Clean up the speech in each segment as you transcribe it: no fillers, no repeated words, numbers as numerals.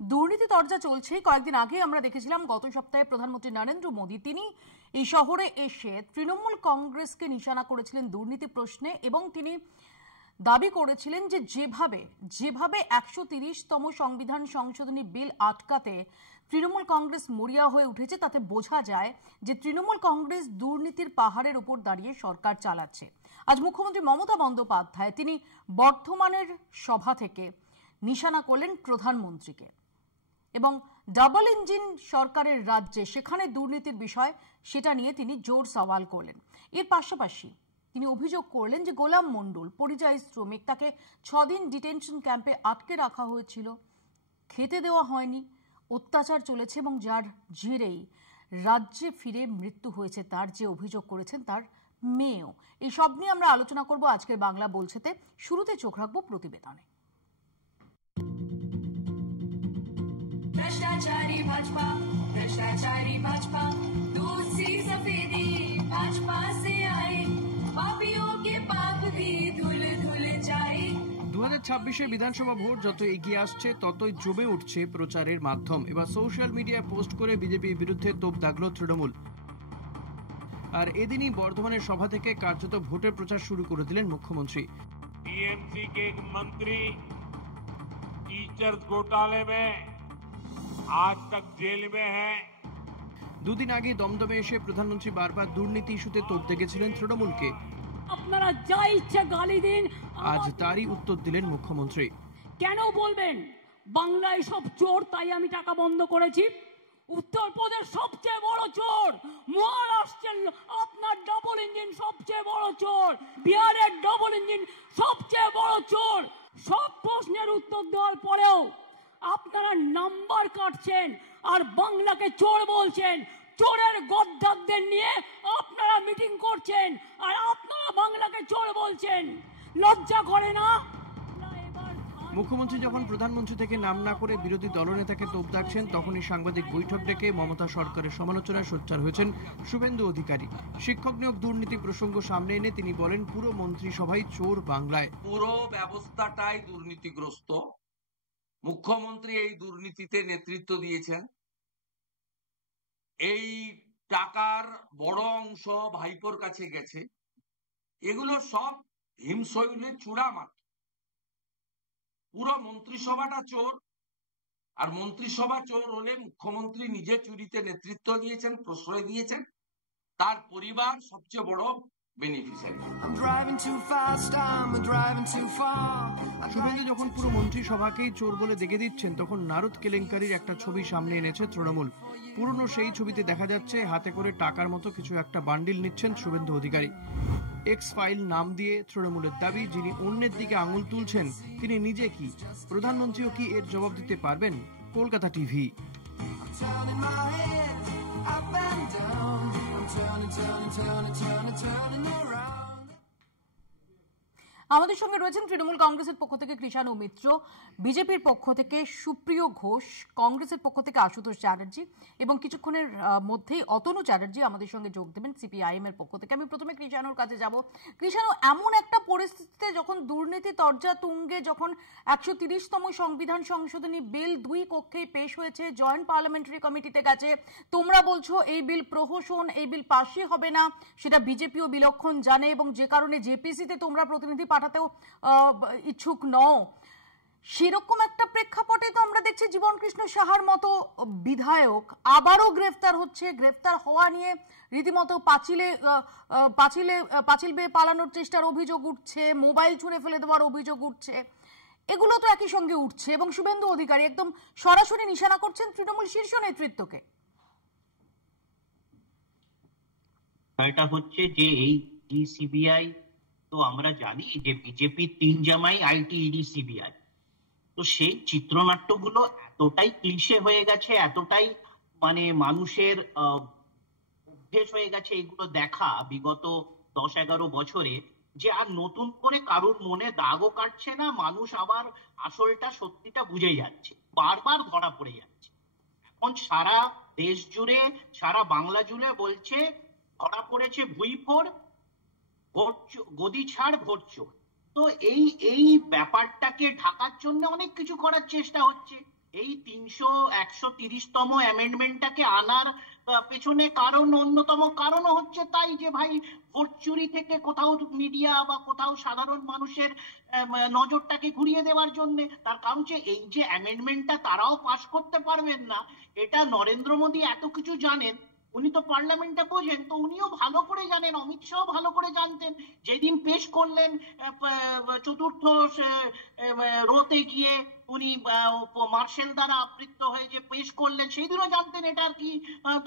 দুর্নীতি চর্চা চলছে। কয়েকদিন আগে আমরা দেখেছিলাম, গত সপ্তাহে প্রধানমন্ত্রী নরেন্দ্র মোদী তিনি এই শহরে এসে তৃণমূল কংগ্রেসকে নিশানা করেছিলেন দুর্নীতি প্রশ্নে, এবং তিনি দাবি করেছিলেন যে যেভাবে 130তম সংবিধান সংশোধনী বিল আটকাতে তৃণমূল কংগ্রেস মরিয়া হয়ে উঠেছে, তাতে বোঝা যায় যে তৃণমূল কংগ্রেস দুর্নীতির পাহাড়ের উপর দাঁড়িয়ে সরকার চালাচ্ছে। আজ মুখ্যমন্ত্রী মমতা বন্দ্যোপাধ্যায় তিনি বর্ধমানের সভা থেকে নিশানা করলেন প্রধানমন্ত্রীকে, এবং ডাবল ইঞ্জিন সরকারের রাজ্যে সেখানে দুর্নীতির বিষয় সেটা নিয়ে তিনি জোর সওয়াল করলেন। এর পাশাপাশি তিনি অভিযোগ করলেন যে গোলাম মণ্ডল পরিযায়ী শ্রমিক, তাকে 6 দিন ডিটেনশন ক্যাম্পে আটকে রাখা হয়েছিল, খেতে দেওয়া হয়নি, অত্যাচার চলেছে, এবং যার জেরেই রাজ্যে ফিরে মৃত্যু হয়েছে তার, যে অভিযোগ করেছেন তার মেয়েও। এই সব নিয়ে আমরা আলোচনা করব আজকের বাংলা বলছেতে। শুরুতে চোখ রাখবো প্রতিবেদনে। भ्रष्टाचारी भाजपा दूध सी सफेदी भाजपा से आए, पापियों के पाप भी धुल धुल जाए। 2026 বিধানসভা ভোট যত এগিয়ে আসছে ততই জমে উঠছে প্রচারের মাধ্যম। এবার সোশ্যাল মিডিয়ায় পোস্ট করে বিজেপির বিরুদ্ধে তোপ দাগল তৃণমূল। আর এদিনই বর্ধমানের সভা থেকে কার্যত ভোটের প্রচার শুরু করে দিলেন মুখ্যমন্ত্রী। टीएमसी के एक मंत्री टीचर घोटाले में आज तक जेल में है। দুদিন আগে দমদমে এসে প্রধানমন্ত্রী বারবার দুর্নীতি ইস্যুতে তোপ দেগেছিলেন তৃণমূলকে। আপনারা যা ইচ্ছা গালি দিন, আজ তারই উত্তর দিলেন মুখ্যমন্ত্রী। কেন বলবেন বাংলায় সব চোর তাই আমি টাকা বন্ধ করেছি? উত্তরপ্রদেশ সবচেয়ে বড় চোর, মহারাষ্ট্রের আপনার ডাবল ইঞ্জিন সবচেয়ে বড় চোর, বিহারের ডাবল ইঞ্জিন সবচেয়ে বড় চোর। সব প্রশ্নের উত্তর দেওয়ার পরেও আপনারা নাম্বার কাটছেন আর বাংলাকে চোর বলছেন। চোরের গদ্দারদের নিয়ে আপনারা মিটিং করছেন আর আপনারা বাংলাকে চোর বলছেন। লজ্জা করে না? মুখ্যমন্ত্রী যখন প্রধানমন্ত্রী থেকে নাম না করে বিরোধী দলনেতাকে তোপ দাগছেন, তখনই সাংবাদিক বৈঠক ডেকে মমতা সরকারের সমালোচনায় সোচ্চার হয়েছেন শুভেন্দু অধিকারী। শিক্ষক নিয়োগ দুর্নীতি প্রসঙ্গ সামনে এনে তিনি বলেন, পুরো মন্ত্রিসভাই চোর বাংলায়। পুরো ব্যবস্থাটাই দুর্নীতিগ্রস্ত। মুখ্যমন্ত্রী এই দুর্নীতিতে নেতৃত্ব দিয়েছেন। এই টাকার বড় অংশ ভাইপোর কাছে গেছে। এগুলো সব হিমশৈলের চূড়া মাত্র। পুরো মন্ত্রিসভাটা চোর, আর মন্ত্রিসভা চোর হলে মুখ্যমন্ত্রী নিজে চুরিতে নেতৃত্ব দিয়েছেন, প্রশ্রয় দিয়েছেন, তার পরিবার সবচেয়ে বড় বেনিফিশিয়ারি। শুভেন্দু যখন পুরো মন্ত্রিসভাকেই চোর বলে দেখে দিচ্ছেন, তখন নারদ কেলেঙ্কারির একটা ছবি সামনে এনেছে তৃণমূল। পুরনো সেই ছবিতে দেখা যাচ্ছে হাতে করে টাকার মতো কিছু একটা বান্ডিল নিচ্ছেন শুভেন্দু অধিকারী। এক্স ফাইল নাম দিয়ে তৃণমূলের দাবি, যিনি অন্যের দিকে আঙুল তুলছেন তিনি নিজে কি, প্রধানমন্ত্রীও কি এর জবাব দিতে পারবেন? কলকাতা টিভি। আমাদের সঙ্গে রয়েছেন তৃণমূল কংগ্রেসের পক্ষ থেকে কৃষাণু মিত্র, বিজেপির পক্ষ থেকে সুপ্রিয় ঘোষ, কংগ্রেসের পক্ষ থেকে আশুতোষ চ্যাটার্জি, এবং কিছুক্ষণের মধ্যেই অতনু চ্যাটার্জি আমাদের সঙ্গে যোগ দেবেন সিপিআইএম এর পক্ষ থেকে। আমি প্রথমে কৃষাণুর কাছে যাব। কৃষাণু, এমন একটা পরিস্থিতিতে যখন দুর্নীতি তর্জা তুঙ্গে, যখন 130তম সংবিধান সংশোধনী বিল 2 কক্ষেই পেশ হয়েছে, জয়েন্ট পার্লামেন্টারি কমিটিতে গেছে, তোমরা বলছো এই বিল প্রহসন, এই বিল পাশই হবে না, সেটা বিজেপিও বিলক্ষণ জানে, এবং যে কারণে জেপিসিতে তোমরা প্রতিনিধি পাঠাতেও ইচ্ছুক নও। সেরকম একটা প্রেক্ষাপটে তো আমরা দেখছি জীবন কৃষ্ণ সাহার মতো বিধায়ক আবারও গ্রেফতার হচ্ছে। গ্রেফতার হওয়া নিয়ে রীতিমতো পাঁচিল বেয়ে পালানোর চেষ্টার অভিযোগ উঠছে, মোবাইল ছুঁড়ে ফেলে দেওয়ার অভিযোগ উঠছে। এগুলো তো একই সঙ্গে উঠছে, এবং শুভেন্দু অধিকারী একদম সরাসরি নিশানা করছেন তৃণমূল শীর্ষ নেতৃত্বকে। এটা হচ্ছে যে এই সিবিআই, তো আমরা জানি যে বিজেপি 3 জামাই আইটি, ইডি, সিবিআই। তো সেই চিত্রনাট্যগুলো এতটাই ক্লিশে হয়ে গেছে, এতটাই মানে মানুষের অভ্যেস হয়ে গেছে এগুলো দেখা বিগত 10-11 বছরে, যে আর নতুন করে কারোর মনে দাগও কাটছে না। মানুষ আবার আসলটা, সত্যিটা বুঝে যাচ্ছে, বারবার ধরা পড়ে যাচ্ছে। এখন সারা দেশ জুড়ে, সারা বাংলা জুড়ে বলছে ধরা পড়েছে ভুইফোর, গদি ছাড় ভোট চোর। তো এই ব্যাপারটাকে ঢাকার জন্য অনেক কিছু করার চেষ্টা হচ্ছে। এই 130তম অ্যামেন্ডমেন্টটাকে আনার পেছনে অন্যতম কারণও হচ্ছে তাই যে ভাই ভোট চুরি থেকে কোথাও মিডিয়া বা কোথাও সাধারণ মানুষের নজরটাকে ঘুরিয়ে দেওয়ার জন্য। তার কারণ এই যে অ্যামেন্ডমেন্টটা তারাও পাস করতে পারবেন না, এটা নরেন্দ্র মোদী এত কিছু জানেন, উনি তো পার্লামেন্টে বোঝেন, তো উনিও ভালো করে জানেন, অমিত শাহ ভালো করে জানতেন। যেদিন পেশ করলেন চতুর্থ রোতে গিয়ে উনি মার্শেল দ্বারা আবৃত্ত হয়ে যে পেশ করলেন, সেই দিনও জানতেন এটার কি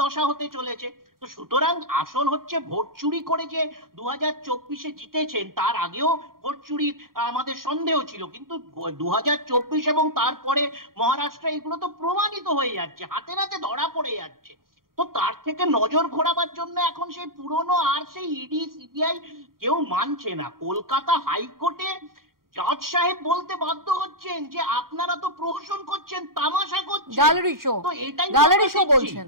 দশা হতে চলেছে। তো সুতরাং আসল হচ্ছে ভোট চুরি করে যে 2024-এ জিতেছেন, তার আগেও ভোট চুরির আমাদের সন্দেহ ছিল, কিন্তু 2024 এবং তারপরে মহারাষ্ট্রে এগুলো তো প্রমাণিত হয়ে যাচ্ছে, হাতে নাতে ধরা পড়ে যাচ্ছে। তো তার থেকে নজর ঘোরাবার জন্য এখন সেই পুরনো আর সেই ইডি সিবিআই কেউ মানছে না। কলকাতা হাইকোর্টে জাজ সাহেব বলতে বাধ্য হচ্ছেন যে আপনারা তো প্রহসন করছেন, তামাশা করছেন, গ্যালারি শো, তো এটাই গ্যালারি শো বলছেন।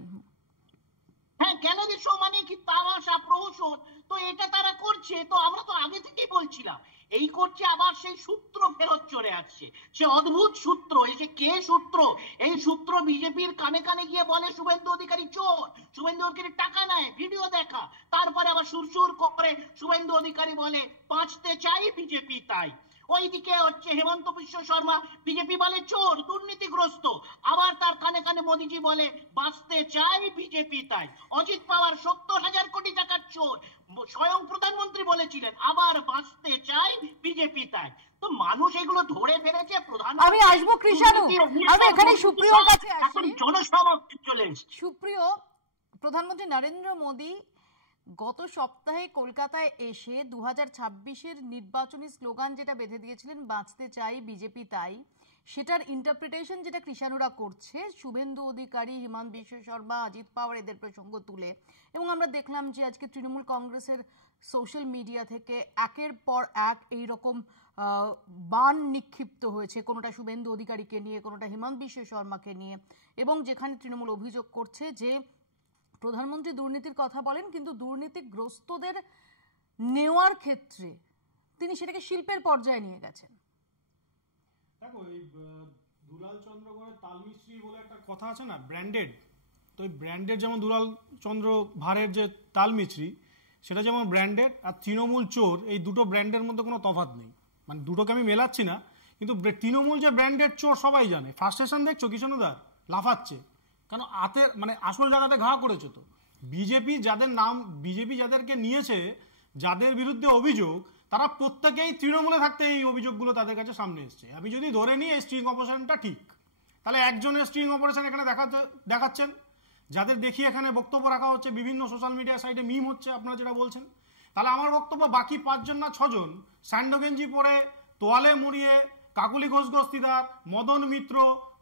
হ্যাঁ, গ্যালারি শো মানে কি তামাশা প্রহসন, তো এটা তারা করছে। তো আমরা তো আগে থেকেই বলছিলাম এই করছে, আবার সেই সূত্র ফেরত চলে আসছে, সে অদ্ভুত সূত্র। এই যে কে সূত্র, এই সূত্র বিজেপির কানে কানে গিয়ে বলে শুভেন্দু অধিকারী চোর, শুভেন্দু অধিকারী টাকা নেয়, ভিডিও দেখা, তারপরে আবার সুরসুর করে শুভেন্দু অধিকারী বলে বাঁচতে চাই বিজেপি তাই। ওইদিকে হচ্ছে হেমন্ত বিশ্ব শর্মা, বিজেপি বলে চোর, দুর্নীতিগ্রস্ত, আবার তার কানে কানে মোদিজি বলে বাঁচতে চাই বিজেপি তাই। অজিত পাওয়ার 70,000 কোটি টাকার চোর, স্বয়ং প্রধানমন্ত্রী বলেছিলেন, আবার বাঁচতে চাই বিজেপি তাই। তো মানুষ এগুলো ধরে ফেলেছে। প্রধান আমি আসবো কৃষাণু, আমি এখানে সুপ্রিয়র কাছে আসি। জনসমাবেশ চলে এসেছে। সুপ্রিয়, প্রধানমন্ত্রী নরেন্দ্র মোদী গত সপ্তাহে কলকাতায় এসে 2026-এর নির্বাচনী স্লোগান যেটা বেঁধে দিয়েছিলেন, বাঁচতে চাই বিজেপি তাই, সেটার ইন্টারপ্রিটেশন যেটা কৃষাণুরা করছে শুভেন্দু অধিকারী, হিমন্ত বিশ্ব শর্মা, অজিত পাওয়ার এদের প্রসঙ্গ তুলে, এবং আমরা দেখলাম যে আজকে তৃণমূল কংগ্রেসের সোশ্যাল মিডিয়া থেকে একের পর এক এইরকম বান নিক্ষিপ্ত হয়েছে, কোনোটা শুভেন্দু অধিকারীকে নিয়ে, কোনোটা হিমন্ত বিশ্ব শর্মাকে নিয়ে, এবং যেখানে তৃণমূল অভিযোগ করছে যে প্রধানমন্ত্রী দুর্নীতির কথা বলেন কিন্তু দুর্নীতিগ্রস্তদের নেওয়ার ক্ষেত্রে তিনি সেটাকে শিল্পের পর্যায়ে নিয়ে গেছেন। দেখো, এই দুলাল চন্দ্রগড়ের তালমিস্ত্রি বলে একটা কথা আছে না, ব্র্যান্ডেড, তো এই ব্র্যান্ডেড যেমন দুলাল চন্দ্র ভারের যে তালমিস্ত্রি সেটা যেমন ব্র্যান্ডেড, আর তৃণমূল চোর, এই দুটো ব্র্যান্ডের মধ্যে কোনো তফাৎ নেই। মানে দুটোকে আমি মেলাচ্ছি না, কিন্তু তৃণমূল যে ব্র্যান্ডেড চোর সবাই জানে। ফ্রাস্ট্রেশন দেখছো কিষাণুদার, লাফাচ্ছে কেন? হাতের মানে আসল জায়গাতে ঘা করেছে তো। বিজেপি যাদের নাম, বিজেপি যাদেরকে নিয়েছে, যাদের বিরুদ্ধে অভিযোগ, তারা প্রত্যেকেই তৃণমূলে থাকতে এই অভিযোগগুলো তাদের কাছে সামনে এসছে। আমি যদি ধরে নিই এই স্ট্রিং অপারেশনটা ঠিক, তাহলে একজনের স্ট্রিং অপারেশন এখানে দেখাচ্ছেন, যাদের দেখি এখানে বক্তব্য রাখা হচ্ছে, বিভিন্ন সোশ্যাল মিডিয়া সাইটে মিম হচ্ছে আপনারা যেটা বলছেন, তাহলে আমার বক্তব্য বাকি 5 জন না 6 জন স্যান্ডো গেঞ্জি পরে, তোয়ালে মুড়িয়ে, কাকুলি ঘোষ গস্তিদার, মদন মিত্র,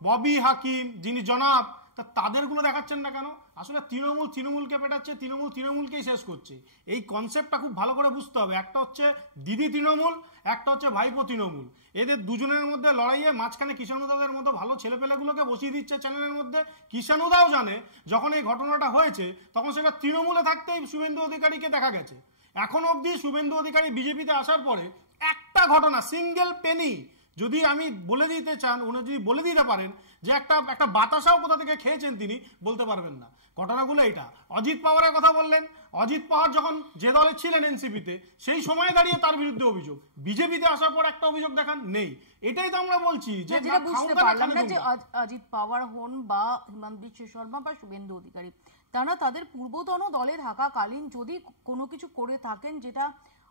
ববি হাকিম যিনি জনাব, তা তাদেরগুলো দেখাচ্ছেন না কেন? আসলে তৃণমূলকে পেটাচ্ছে, তৃণমূলকেই শেষ করছে। এই কনসেপ্টটা খুব ভালো করে বুঝতে হবে। একটা হচ্ছে দিদি তৃণমূল, একটা হচ্ছে ভাইপো তৃণমূল। এদের দুজনের মধ্যে লড়াইয়ে মাঝখানে কিষাণুদাদের মতো ভালো ছেলেপেলেগুলোকে বসিয়ে দিচ্ছে চ্যানেলের মধ্যে। কিষাণুদাও জানে যখন এই ঘটনাটা হয়েছে তখন সেটা তৃণমূলে থাকতেই শুভেন্দু অধিকারীকে দেখা গেছে। এখন অবধি শুভেন্দু অধিকারী বিজেপিতে আসার পরে একটা ঘটনা, সিঙ্গেল পেনি যদি আমি বলে দিতে চান, উনি যদি বলে দিতে পারেন যে একটা বাতাসাও কোথা থেকে খেয়েছেন, তিনি বলতে পারবেন না। ঘটনাগুলো এটা। অজিত পাওয়ারের কথা বললেন, অজিত পাওয়ার যখন যে দলে ছিলেন এনসিপিতে, সেই সময়ে দাঁড়িয়ে তার বিরুদ্ধে অভিযোগ, বিজেপিতে আসার পর একটা অভিযোগ দেখান, নেই। এটাই তো আমরা বলছি যে বুঝতে পারলাম না যে অজিত পাওয়ার হন বা হিমন্ত বিশ্ব শর্মা বা শুভেন্দু অধিকারী, তারা তাদের পূর্বতন দলে থাকাকালীন যদি কোনো কিছু করে থাকেন যেটা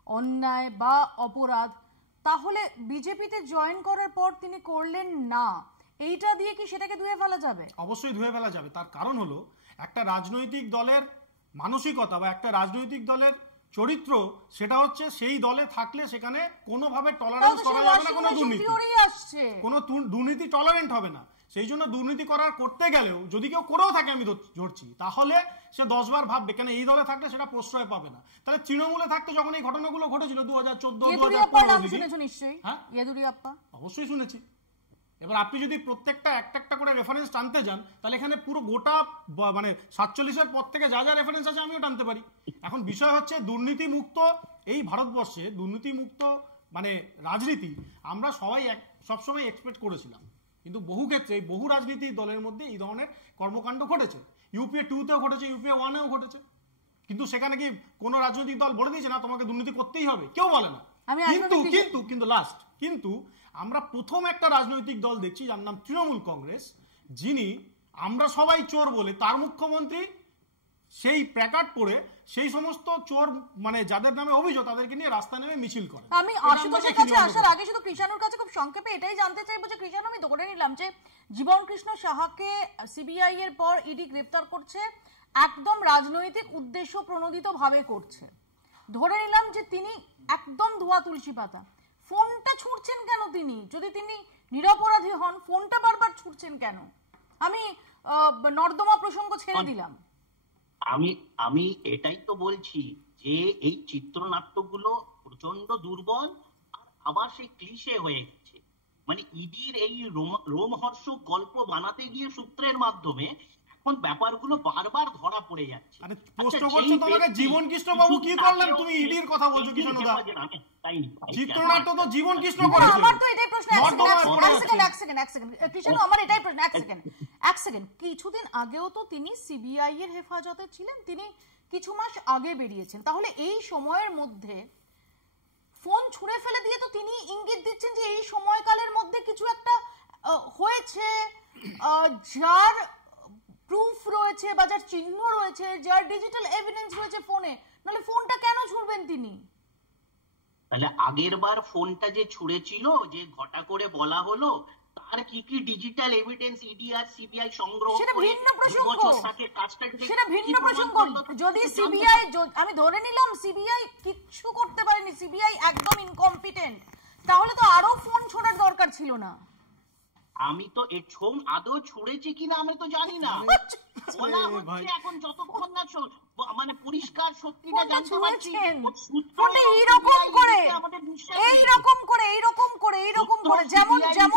অন্যায় বা অপরাধ, তাহলে বিজেপিতে জয়েন করার পর তিনি করলেন না, এইটা দিয়ে কি সেটাকে ধুয়ে ফেলা যাবে? অবশ্যই ধুয়ে ফেলা যাবে। তার কারণ হলো একটা রাজনৈতিক দলের মানসিকতা বা একটা রাজনৈতিক দলের চরিত্র, সেটা হচ্ছে সেই দলে থাকলে সেখানে কোনোভাবে টলারেন্স করা যাবে না, কোনো দুর্নীতি, কোনো দুর্নীতি টলারেন্ট হবে না। সেই জন্য দুর্নীতি করতে গেলেও যদি কেউ করেও থাকে, আমি ধরছি, তাহলে সে 10 বার ভাববে, কেন এই দলে থাকলে সেটা প্রশ্রয় পাবে না। তাহলে তৃণমূলে থাকতে যখন এই ঘটনাগুলো ঘটেছিল 2014-2015, অবশ্যই শুনেছি। এবার আপনি যদি প্রত্যেকটা একটা করে রেফারেন্স টানতে যান, তাহলে এখানে পুরো গোটা মানে 47-এর পর থেকে যা যা রেফারেন্স আছে আমিও টানতে পারি। এখন বিষয় হচ্ছে দুর্নীতিমুক্ত এই ভারতবর্ষে, দুর্নীতিমুক্ত মানে রাজনীতি আমরা সবাই সবসময় এক্সপেক্ট করেছিলাম। কিন্তু বহু ক্ষেত্রে বহু রাজনৈতিক দলের মধ্যে এই ধরনের কর্মকাণ্ড ঘটেছে। ইউপিএ 2-তেও ঘটেছে, ইউপিএ 1-এও ঘটেছে। কিন্তু সেখানে কি কোনো রাজনৈতিক দল বলে দিয়েছে না তোমাকে দুর্নীতি করতেই হবে? কেউ বলে না। কিন্তু আমরা প্রথম একটা রাজনৈতিক দল দেখছি যার নাম তৃণমূল কংগ্রেস, যিনি আমরা সবাই চোর বলে তার মুখ্যমন্ত্রী সেই প্ল্যাকার্ড পড়ে সেই সমস্ত চোর মানে যাদের নামে অভিযোগ তাদেরকে নিয়ে রাস্তা নেমে মিছিল করে। আমি আশুতোষের কাছে আসার আগে শুধু কৃষাণুর কাছে খুব সংক্ষেপে এটাই জানতে চাইবো যে কৃষাণু, আমি ধরে নিলাম যে জীবন কৃষ্ণ সাহাকে সিবিআই এর পর ইডি গ্রেফতার করছে, একদম রাজনৈতিক উদ্দেশ্য প্রণোদিত ভাবে করছে। ধরে নিলাম যে তিনি একদম ধোয়া তুলসী পাতা, ফোনটা ছুঁড়ছেন কেন তিনি? যদি তিনি নিরপরাধী হন, ফোনটা বারবার ছুঁড়ছেন কেন? আমি নর্দমা প্রসঙ্গ ছেড়ে দিলাম। আমি এটাই তো বলছি যে এই চিত্রনাট্যগুলো প্রচন্ড দুর্বল আর আবার সেই ক্লিশে হয়ে গেছে। মানে ইডির এই রোমহর্ষক গল্প বানাতে গিয়ে সূত্রের মাধ্যমে এখন ব্যাপারগুলো বারবার ধরা পড়ে যাচ্ছে। আরে প্রশ্ন করছো তোমাকে জীবন কৃষ্ণ বাবু কি করলেন, তুমি ইডির কথা বলছো কিষাণুদা? চিত্রনাট্য তো জীবন কৃষ্ণ করেছে। আমার তো এটাই প্রশ্ন, এক সেকেন্ড কৃষাণু, আমার এটাই প্রশ্ন, এক সেকেন্ড। কিছুদিন আগেও তো তিনি সিবিআই এর হেফাজতে ছিলেন, তিনি কিছু মাস আগে বেরিয়েছেন, তাহলে এই সময়ের মধ্যে ফোন ছুঁড়ে ফেলে দিয়ে তো তিনি ইঙ্গিত দিচ্ছেন যে এই সময়কালের মধ্যে কিছু একটা হয়েছে, যার প্রুফ রয়েছে বা যার চিহ্ন রয়েছে, যার ডিজিটাল এভিডেন্স রয়েছে ফোনে, নাহলে ফোনটা কেন ছুঁড়বেন তিনি? তাহলে আগের বার ফোনটা যে ছুঁড়েছিল, যে ঘটা করে বলা হলো, তার কি কি ডিজিটাল এভিডেন্স ইডি আর সিবিআই সংগ্রহ সেটা করে ভিন্ন প্রসঙ্গ, সেটা ভিন্ন প্রসঙ্গ। যদি সিবিআই, আমি ধরে নিলাম সিবিআই কিচ্ছু করতে পারেনি, সিবিআই একদম ইনকম্পিটেন্ট, তাহলে তো আরো ফোন ছোড়ার দরকার ছিল না। আমি তো এই ছম আদৌ ছুঁড়েছি কিনা আমি তো জানি না। বলা হচ্ছে এখন যতক্ষণ না মানে পরিষ্কার সত্যিটা জানতে পারছি, যেমন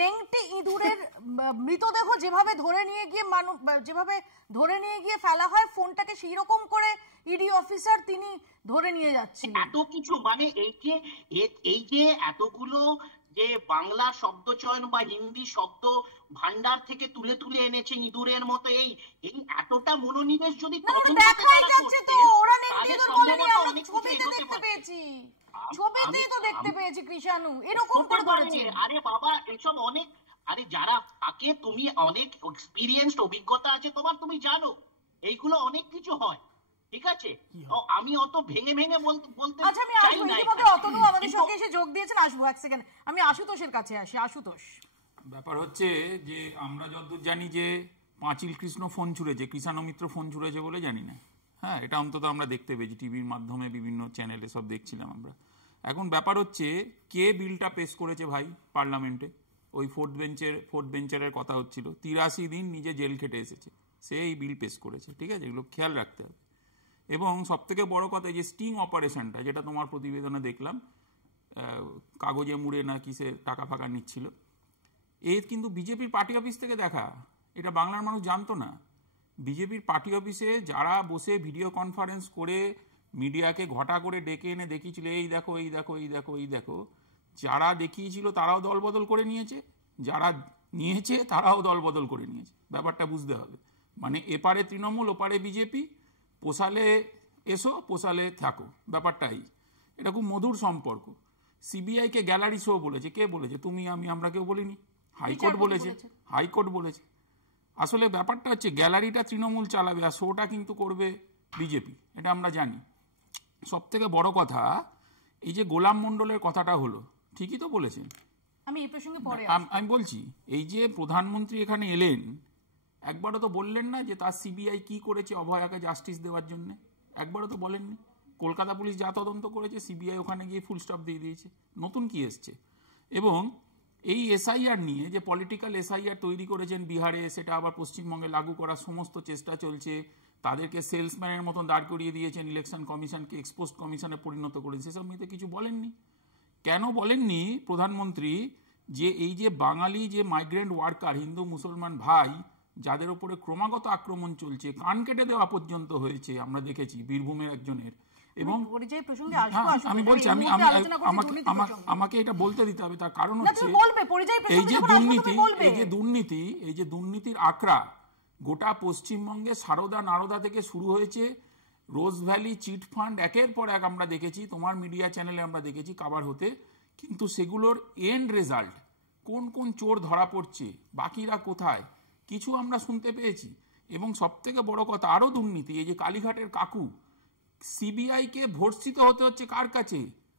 নেংটি ইঁদুরের মৃতদেহ যেভাবে ধরে নিয়ে গিয়ে যেভাবে ধরে নিয়ে গিয়ে ফেলা হয়, ফোনটাকে সেই রকম করে ইডি অফিসার তিনি ধরে নিয়ে যাচ্ছেন। এত কিছু মানে এই যে এতগুলো যে বাংলা শব্দ চয়ন বা হিন্দি শব্দ ভান্ডার থেকে তুলে তুলে এনেছে ইঁদুরের মতো, এই এতটা মনোনিবেশ যদি আরে বাবা এসব অনেক, আরে যারা তাকে তুমি অনেক এক্সপিরিয়েন্সড অভিজ্ঞতা আছে তোমার, তুমি জানো এইগুলো অনেক কিছু হয়, ঠিক আছে? আমি অত ভেঙে ভেঙে বলতে চাই না। অতনু আমাদের সঙ্গে এসে যোগ দিয়েছেন, আসবো এক সেকেন্ড, আমি আশুতোষের কাছে আসি। আশুতোষ, ব্যাপার হচ্ছে যে আমরা যতদূর জানি যে পাঁচিল কৃষ্ণ ফোন ছুঁড়েছে, কৃষাণু মিত্র ফোন ছুঁড়েছে বলে জানি না। হ্যাঁ, এটা অন্তত আমরা দেখতে পেয়েছি টিভির মাধ্যমে, বিভিন্ন চ্যানেলে সব দেখছিলাম আমরা। এখন ব্যাপার হচ্ছে কে বিলটা পেশ করেছে ভাই পার্লামেন্টে? ওই ফোর্থ বেঞ্চারের কথা হচ্ছিল, 83 দিন নিজে জেল খেটে এসেছে, সে এই বিল পেশ করেছে, ঠিক আছে? এগুলো খেয়াল রাখতে হবে। এবং সবথেকে বড় কথা যে স্টিং অপারেশনটা, যেটা তোমার প্রতিবেদনে দেখলাম, কাগজে মুড়ে না কি সে টাকা ফাঁকা নিচ্ছিল, এই কিন্তু বিজেপির পার্টি অফিস থেকে দেখা, এটা বাংলার মানুষ জানতো না। বিজেপির পার্টি অফিসে যারা বসে ভিডিও কনফারেন্স করে মিডিয়াকে ঘটা করে ডেকে এনে দেখিয়েছিল, এই দেখো এই দেখো এই দেখো এই দেখো, যারা দেখিয়েছিল তারাও দলবদল করে নিয়েছে, যারা নিয়েছে তারাও দলবদল করে নিয়েছে। ব্যাপারটা বুঝতে হবে। মানে এপারে তৃণমূল, ওপারে বিজেপি, পোষালে এসো পোষালে থাকো, ব্যাপারটাই। এটা খুব মধুর সম্পর্ক। সিবিআইকে গ্যালারি শো বলেছে, কে বলেছে? তুমি আমি, আমরা কেউ বলিনি, হাইকোর্ট বলেছে, হাইকোর্ট বলেছে। আসলে ব্যাপারটা হচ্ছে গ্যালারিটা তৃণমূল চালাবে আর শোটা কিন্তু করবে বিজেপি, এটা আমরা জানি। সব থেকে বড় কথা এই যে গোলাম মণ্ডলের কথাটা হলো, ঠিকই তো বলেছেন, আমি এই প্রসঙ্গে পরে আমি বলছি, এই যে প্রধানমন্ত্রী এখানে এলেন, একবারও তো বললেন না যে তার সিবিআই কি করেছে অভয়াকে জাস্টিস দেওয়ার জন্য, একবারও তো বলেননি। কলকাতা পুলিশ যা তদন্ত করেছে সিবিআই ওখানে গিয়ে ফুল স্টপ দিয়ে দিয়েছে। নতুন কি এসছে? এবং এই এসআইআর নিয়ে যে পলিটিক্যাল এসআইআর তৈরি করেছেন বিহারে, সেটা আবার পশ্চিমবঙ্গে লাগু করার সমস্ত চেষ্টা চলছে। তাদেরকে সেলসম্যানের মতন দাঁড় করিয়ে দিয়েছেন, ইলেকশন কমিশনকে এক্সপোস্ট কমিশনে পরিণত করেছেন। সেসব নিয়ে কিছু বলেননি। কেন বলেননি প্রধানমন্ত্রী যে এই যে বাঙালি যে মাইগ্রেন্ট ওয়ার্কার, হিন্দু মুসলমান ভাই, যাদের উপরে ক্রমাগত আক্রমণ চলছে, কান কেটে দেওয়া পর্যন্ত হয়েছে, আমরা দেখেছি বীরভূমের একজনের, এবং পরিচয় প্রসঙ্গে আসবো আমি বলছি আমাকে এটা বলতে দিতে হবে। তার কারণ হচ্ছে এই যে দুর্নীতির আঁকড়া গোটা পশ্চিমবঙ্গে সারদা নারদা থেকে শুরু হয়েছে, রোজ ভ্যালি চিট ফান্ড একের পর এক আমরা দেখেছি, তোমার মিডিয়া চ্যানেলে আমরা দেখেছি কাভার হতে, কিন্তু সেগুলোর এন্ড রেজাল্ট কোন কোন চোর ধরা পড়ছে, বাকিরা কোথায়, কিছু আমরা শুনতে পেয়েছি। এবং সব থেকে বড় কথা আরো দুর্নীতি, এই যে কালীঘাটের কাকু, সিবিআই কে ভর্ৎসিত হতে হচ্ছে কার কাছে?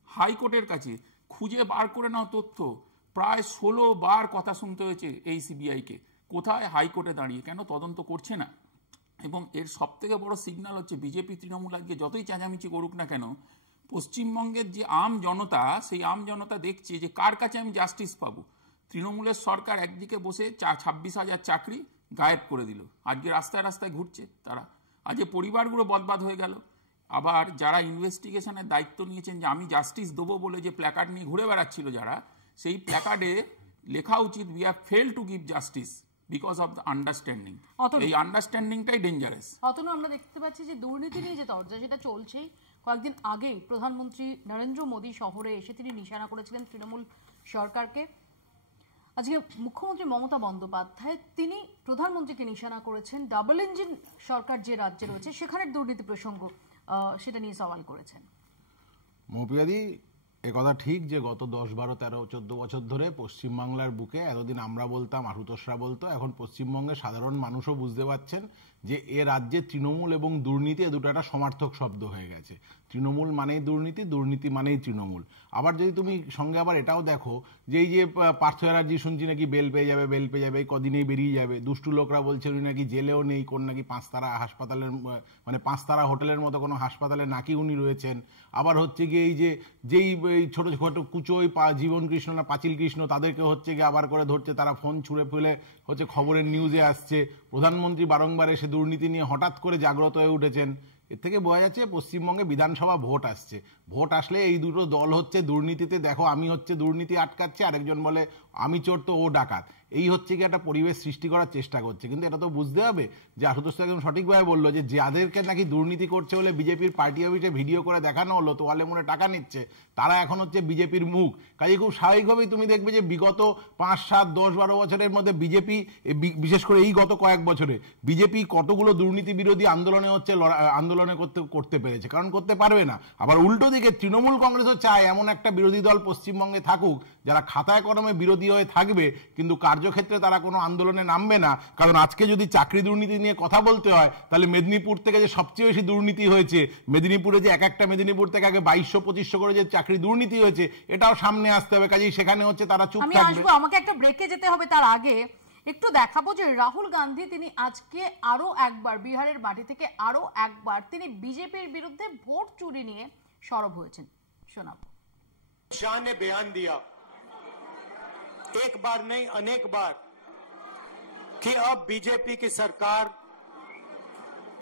হাইকোর্টের কাছে। খুঁজে বার করে নাও তথ্য, প্রায় 16 বার কথা শুনতে হয়েছে এই সিবিআই কে। কোথায়? হাইকোর্টে দাঁড়িয়ে। কেন তদন্ত করছে না? এবং এর সব থেকে বড় সিগন্যাল হচ্ছে বিজেপি তৃণমূল আজকে যতই চেঁচামেচি করুক না কেন, পশ্চিমবঙ্গের যে আম জনতা, সেই আম জনতা দেখছে যে কার কাছে আমি জাস্টিস পাবো। তৃণমূলের সরকার একদিকে বসে 26,000 চাকরি গায়েব করে দিল, আজকে রাস্তায় রাস্তায় ঘুরছে তারা, আজকে পরিবারগুলো বরবাদ হয়ে গেল। আবার যারা ইনভেস্টিগেশনের দায়িত্ব নিয়েছেন যে আমি জাস্টিস দেবো বলে যে প্ল্যাকার্ড নিয়ে ঘুরে বেড়াচ্ছিল যারা, সেই প্ল্যাকার্ডে লেখা উচিত we have fail to give justice because of the understanding. এই আন্ডারস্ট্যান্ডিংটাই ডেঞ্জারাস। অতনু, আমরা দেখতে পাচ্ছি যে দুর্নীতি নিয়ে যে চর্চা সেটা চলছেই। কয়েকদিন আগে প্রধানমন্ত্রী নরেন্দ্র মোদী শহরে এসে তিনি নিশানা করেছিলেন তৃণমূল সরকারকে। আজকে মুখ্যমন্ত্রী মমতা বন্দ্যোপাধ্যায় তিনি প্রধানমন্ত্রীকে নিশানা করেছেন, ডাবল ইঞ্জিন সরকার যে রাজ্যে রয়েছে সেখানের দুর্নীতি প্রসঙ্গ সেটা নিয়ে সওয়াল করেছেন। মৌপিয়াদি, একথা ঠিক যে গত 10, 12, 13, 14 বছর ধরে পশ্চিমবাংলার বুকে, এতদিন আমরা বলতাম, আশুতোষরা বলতো, এখন পশ্চিমবঙ্গের সাধারণ মানুষও বুঝতে পারছেন যে এ রাজ্যে তৃণমূল এবং দুর্নীতি এ দুটো একটা সমার্থক শব্দ হয়ে গেছে। তৃণমূল মানেই দুর্নীতি, দুর্নীতি মানেই তৃণমূল। আবার যদি তুমি সঙ্গে আবার এটাও দেখো যে এই যে পার্থ ব্যানার্জি শুনছি নাকি বেল পেয়ে যাবে, এই কদিনেই বেরিয়ে যাবে। দুষ্টু লোকরা বলছে উনি নাকি জেলেও নেই, কোন নাকি 5 তারা হাসপাতালের, মানে 5 তারা হোটেলের মতো কোনো হাসপাতালে নাকি উনি রয়েছেন। আবার হচ্ছে গিয়ে এই যে যেই ছোট ছোট কুচোই জীবন কৃষ্ণ না পাঁচিল কৃষ্ণ, তাদেরকে হচ্ছে গিয়ে আবার করে ধরছে, তারা ফোন ছুঁড়ে ফেলে হচ্ছে খবরের নিউজে আসছে। প্রধানমন্ত্রী বারংবার এসে দুর্নীতি নিয়ে হঠাৎ করে জাগ্রত হয়ে উঠেছেন। এর থেকে বোঝা যাচ্ছে পশ্চিমবঙ্গে বিধানসভা ভোট আসছে, ভোট আসলে এই দুটো দল হচ্ছে দুর্নীতিতে, দেখো আমি হচ্ছে দুর্নীতি আটকাচ্ছি, আরেকজন বলে আমি চোর তো ও ডাকাত, এই হচ্ছে কি একটা পরিবেশ সৃষ্টি করার চেষ্টা করছে। কিন্তু এটা তো বুঝতে হবে যে আশুতোষ একদম সঠিকভাবে বললো যে যাদেরকে নাকি দুর্নীতি করছে বলে বিজেপির পার্টি অফিসে ভিডিও করে দেখানো হলো, তোয়ালে মুড়ে টাকা নিচ্ছে, তারা এখন হচ্ছে বিজেপির মুখ। কাজে খুব স্বাভাবিকভাবেই তুমি দেখবে যে বিগত 5, 7, 10, 12 বছরের মধ্যে বিজেপি, বিশেষ করে এই গত কয়েক বছরে বিজেপি কতগুলো দুর্নীতি বিরোধী আন্দোলনে হচ্ছে আন্দোলনে করতে পেরেছে, কারণ করতে পারবে না। আবার উল্টো দিকে তৃণমূল কংগ্রেসও চায় এমন একটা বিরোধী দল পশ্চিমবঙ্গে থাকুক যারা খাতায় কলমে বিরোধী হয়ে থাকবে, কিন্তু কার্যক্ষেত্রে তারা কোনো আন্দোলনে নামবে না। কারণ আজকে যদি চাকরি দুর্নীতি নিয়ে কথা বলতে হয়, তাহলে মেদিনীপুর থেকে যে সবচেয়ে বেশি দুর্নীতি হয়েছে, মেদিনীপুরে যে একটা মেদিনীপুর থেকে আগে 2200-2500 করে যে চাকরি দুর্নীতি হয়েছে, এটাও সামনে আসতে হবে। কাজেই সেখানে হচ্ছে তারা চুপ থাকবে। আমি আসবো, আমাকে একটা ব্রেকে যেতে হবে, তার আগে একটু দেখাবো যে রাহুল গান্ধী তিনি আজকে আরো একবার বিহারের মাটি থেকে আরো একবার তিনি বিজেপির বিরুদ্ধে ভোট চুরি নিয়ে সরব হয়েছেন। শোনাবো। शाह ने बयान दिया एक बार नहीं अनेक बार कि अब बीजेपी की सरकार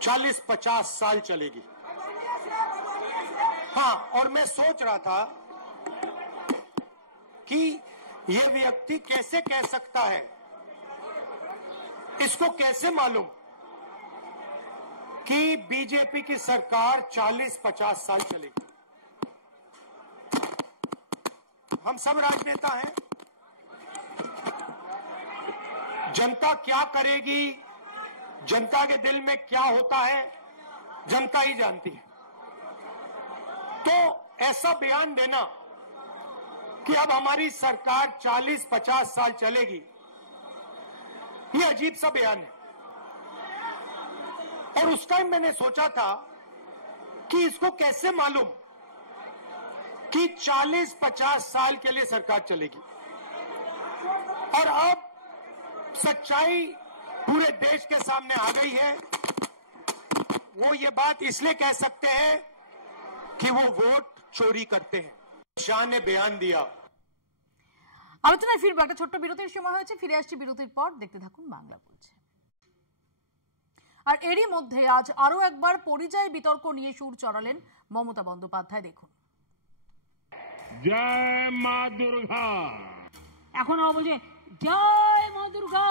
40-50 साल चलेगी। हाँ, और मैं सोच रहा था कि यह व्यक्ति कैसे कह सकता है, इसको कैसे मालूम कि बीजेपी की सरकार 40-50 साल चलेगी। हम सब राजनेता हैं, जनता क्या करेगी, जनता के दिल में क्या होता है, जनता ही जानती है। तो ऐसा बयान देना कि अब हमारी सरकार 40-50 साल चलेगी, ये अजीब सा बयान है। और उस टाइम मैंने सोचा था कि इसको कैसे मालूम कि 40-50 साल के लिए सरकार चलेगी। और अब सच्चाई पूरे देश के सामने आ गई है। वो ये बात इसलिए कह सकते हैं कि वो वोट चोरी करते हैं। शाह ने बयान दिया। আলোচনায় ফিরবো, একটা ছোট্ট বিরতির সময় হয়েছে, ফিরে আসছি বিরতির পর, দেখতে থাকুন বাংলা বলছে। আর এরই মধ্যে আজ আরো একবার পরিযায়ী বিতর্ক নিয়ে সুর চড়ালেন মমতা বন্দ্যোপাধ্যায়। দেখুন। জয় মা দুর্গা। এখন বলছে জয় মা দুর্গা,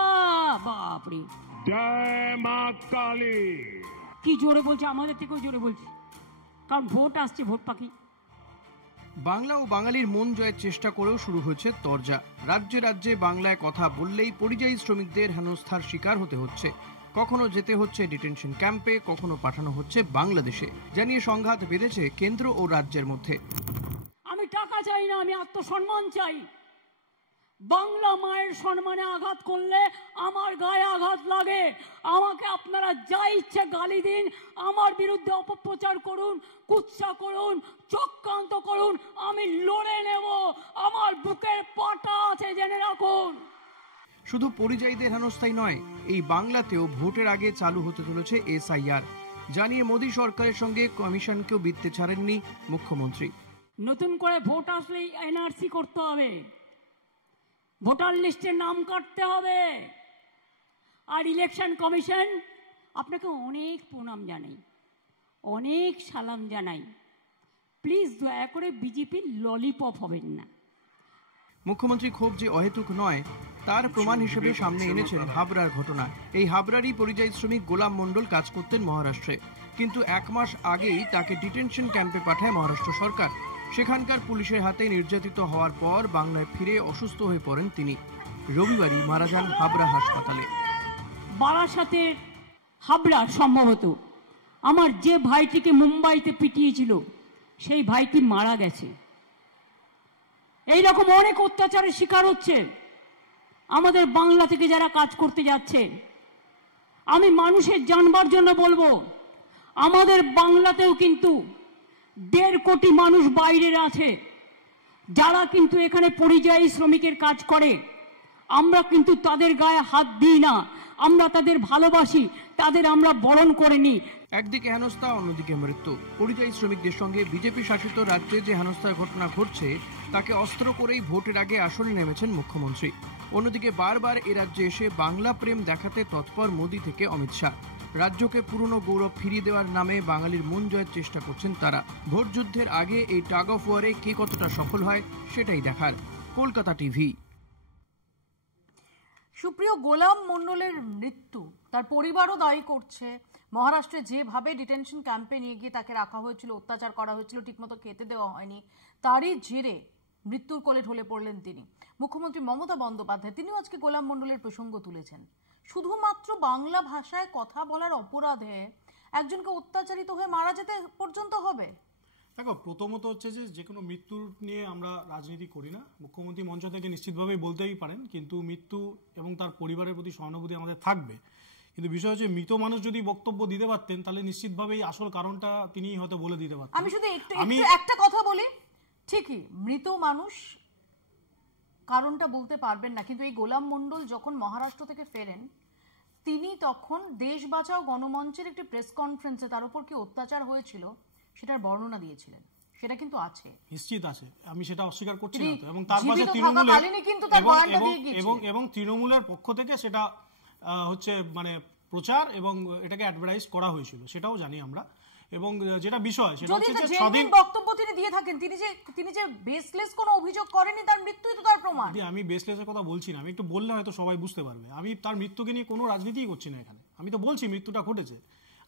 বাপরে জয় মা কালী। কি জোরে বলছে, আমাদের থেকেও জোরে বলছে। কারণ ভোট আসছে, ভোট পাখি। বাংলা ও বাঙালির মন জয়ের চেষ্টা করেও শুরু হয়েছে তরজা। রাজ্যে রাজ্যে বাংলায় কথা বললেই পরিযায়ী শ্রমিকদের হেনস্থার শিকার হতে হচ্ছে। কখনো যেতে হচ্ছে ডিটেনশন ক্যাম্পে, কখনো পাঠানো হচ্ছে বাংলাদেশে। জানিয়ে সংঘাত বেঁধেছে কেন্দ্র ও রাজ্যের মধ্যে। আমি টাকা চাই না, আমি আত্মসম্মান চাই। বাংলা মায়ের সম্মানে আঘাত করলে আমার গায়ে আঘাত লাগে। আমাকে আপনারা যা ইচ্ছে গালি দিন, আমার বিরুদ্ধে অপপ্রচার করুন, কুৎসা করুন, চক্রান্ত করুন, আমি লড়ে নেব। আমার বুকের পাটা আছে, জেনে রাখুন। শুধু পরিযায়ীদের হেনস্থাই নয়, এই বাংলাতেও ভোটের আগে চালু হতে চলেছে SIR। জানিয়ে মোদী সরকারের সঙ্গে কমিশনকেও বিততে ছাড়েননি মুখ্যমন্ত্রী। নতুন করে ভোট আসলেই NRC করতে হবে, ভোটার লিস্টে নাম কাটতে হবে। আর ইলেকশন কমিশন, আপনাকে অনেক প্রণাম জানাই, অনেক সালাম জানাই। প্লিজ দয়া করে বিজেপির ললিপপ হবেন না। মুখ্যমন্ত্রী ক্ষোভ যে অহেতুক নয়, তার প্রমাণ হিসেবে সামনে এনেছেন হাবড়ার ঘটনা। এই হাবড়ারই পরিযায়ী শ্রমিক গোলাম মণ্ডল কাজ করতেন মহারাষ্ট্রে, কিন্তু 1 মাস আগেই তাকে ডিটেনশন ক্যাম্পে পাঠায় মহারাষ্ট্র সরকার। সেখানকার পুলিশের হাতে নির্যাতিত হওয়ার পর বাংলায় ফিরে অসুস্থ হয়ে পড়েন তিনি। রবিবারই মারা যান হাবড়া হাসপাতালে। বারাসাতের হাবড়া সম্ভবত আমার যে ভাইটিকে মুম্বাইতে পিটিয়েছিল, সেই ভাইটি মারা গেছে। এইরকম অনেক অত্যাচারের শিকার হচ্ছে আমাদের বাংলা থেকে যারা কাজ করতে যাচ্ছে। আমি মানুষের জানবার জন্য বলবো, আমাদের বাংলাতেও কিন্তু 1.5 কোটি মানুষ বাইরের আছে, যারা কিন্তু এখানে পরিযায়ী শ্রমিকের কাজ করে। আমরা কিন্তু তাদের গায়ে হাত দিই না, আমরা তাদের ভালোবাসি, তাদের আমরা বরণ করে নিই। একদিকে হেনস্থা, অন্যদিকে মৃত্যু। পরিযায়ী শ্রমিকদের সঙ্গে বিজেপি শাসিত রাজ্যে যে হেনস্থার ঘটনা ঘটছে, তাকে অস্ত্র করেই ভোটের আগে আসনে নেমেছেন মুখ্যমন্ত্রী। অন্যদিকে বারবার এ রাজ্যে এসে বাংলা প্রেম দেখাতে তৎপর মোদী থেকে অমিত শাহ। রাজ্যকে পুরনো গৌরব ফিরিয়ে দেওয়ার নামে বাঙালির মন জয়ের চেষ্টা করছেন তারা। ভোট যুদ্ধের আগে এই টাগ অফ ওয়ারে কে কতটা সফল হয়, সেটাই দেখার। কলকাতা টিভি। সুপ্রিয়, গোলাম মণ্ডলের মৃত্যু তার পরিবারও দায়ী করছে। মহারাষ্ট্রে যেভাবে ডিটেনশন ক্যাম্পে নিয়ে গিয়ে তাকে রাখা হয়েছিল, অত্যাচার করা হয়েছিল, ঠিকমতো খেতে দেওয়া হয়নি, তারই জেরে মৃত্যুর কোলে ঢলে পড়লেন তিনি। মুখ্যমন্ত্রী মমতা বন্দ্যোপাধ্যায় তিনিও আজকে গোলাম মণ্ডলের প্রসঙ্গ তুলেছেন। শুধুমাত্র বাংলা ভাষায় কথা বলার অপরাধে একজনকে অত্যাচারিত হয়ে মারা যেতে পর্যন্ত হবে? দেখো, প্রথমত হচ্ছে যে কোনো মৃত্যুর নিয়ে আমরা রাজনীতি করি না। মুখ্যমন্ত্রী মঞ্চ থেকে নিশ্চিতভাবেই বলতেই পারেন, কিন্তু মৃত্যু এবং তার পরিবারের প্রতি সহানুভূতি আমাদের থাকবে। কিন্তু বিষয় হচ্ছে, মৃত মানুষ যদি বক্তব্য দিতে পারতেন, তাহলে নিশ্চিতভাবেই আসল কারণটা তিনি হয়তো বলে দিতে পারতেন। আমি শুধু একটা কথা বলি, ঠিকই মৃত মানুষ কারণটা বলতে পারবেন না, কিন্তু এই গোলাম মণ্ডল যখন মহারাষ্ট্র থেকে ফেরেন, তিনি তখন দেশ বাঁচাও গণমঞ্চের একটি প্রেস কনফারেন্সে তার উপর কি অত্যাচার হয়েছিল সেটার বর্ণনা দিয়েছিলেন। সেটা কিন্তু আছে, নিশ্চিত আছে, আমি সেটা অস্বীকার করছি না। এবং তার পাশে এবং তৃণমূলের পক্ষ থেকে সেটা হচ্ছে মানে প্রচার এবং এটাকে অ্যাডভার্টাইজ করা হয়েছিল, সেটাও জানি আমরা। এবং যেটা বিষয় সেটা হচ্ছে যে স্বাধীন বক্তব্য তিনি দিয়ে থাকেন, তিনি যে বেসলেস কোনো অভিযোগ করেনি, তার মৃত্যুই তো তার প্রমাণ। আমি বেসলেসের কথা বলছি না, আমি একটু বললে হয়তো সবাই বুঝতে পারবে। আমি তার মৃত্যুকে নিয়ে কোনো রাজনীতিই করছি না এখানে। আমি তো বলছি মৃত্যুটা ঘটেছে।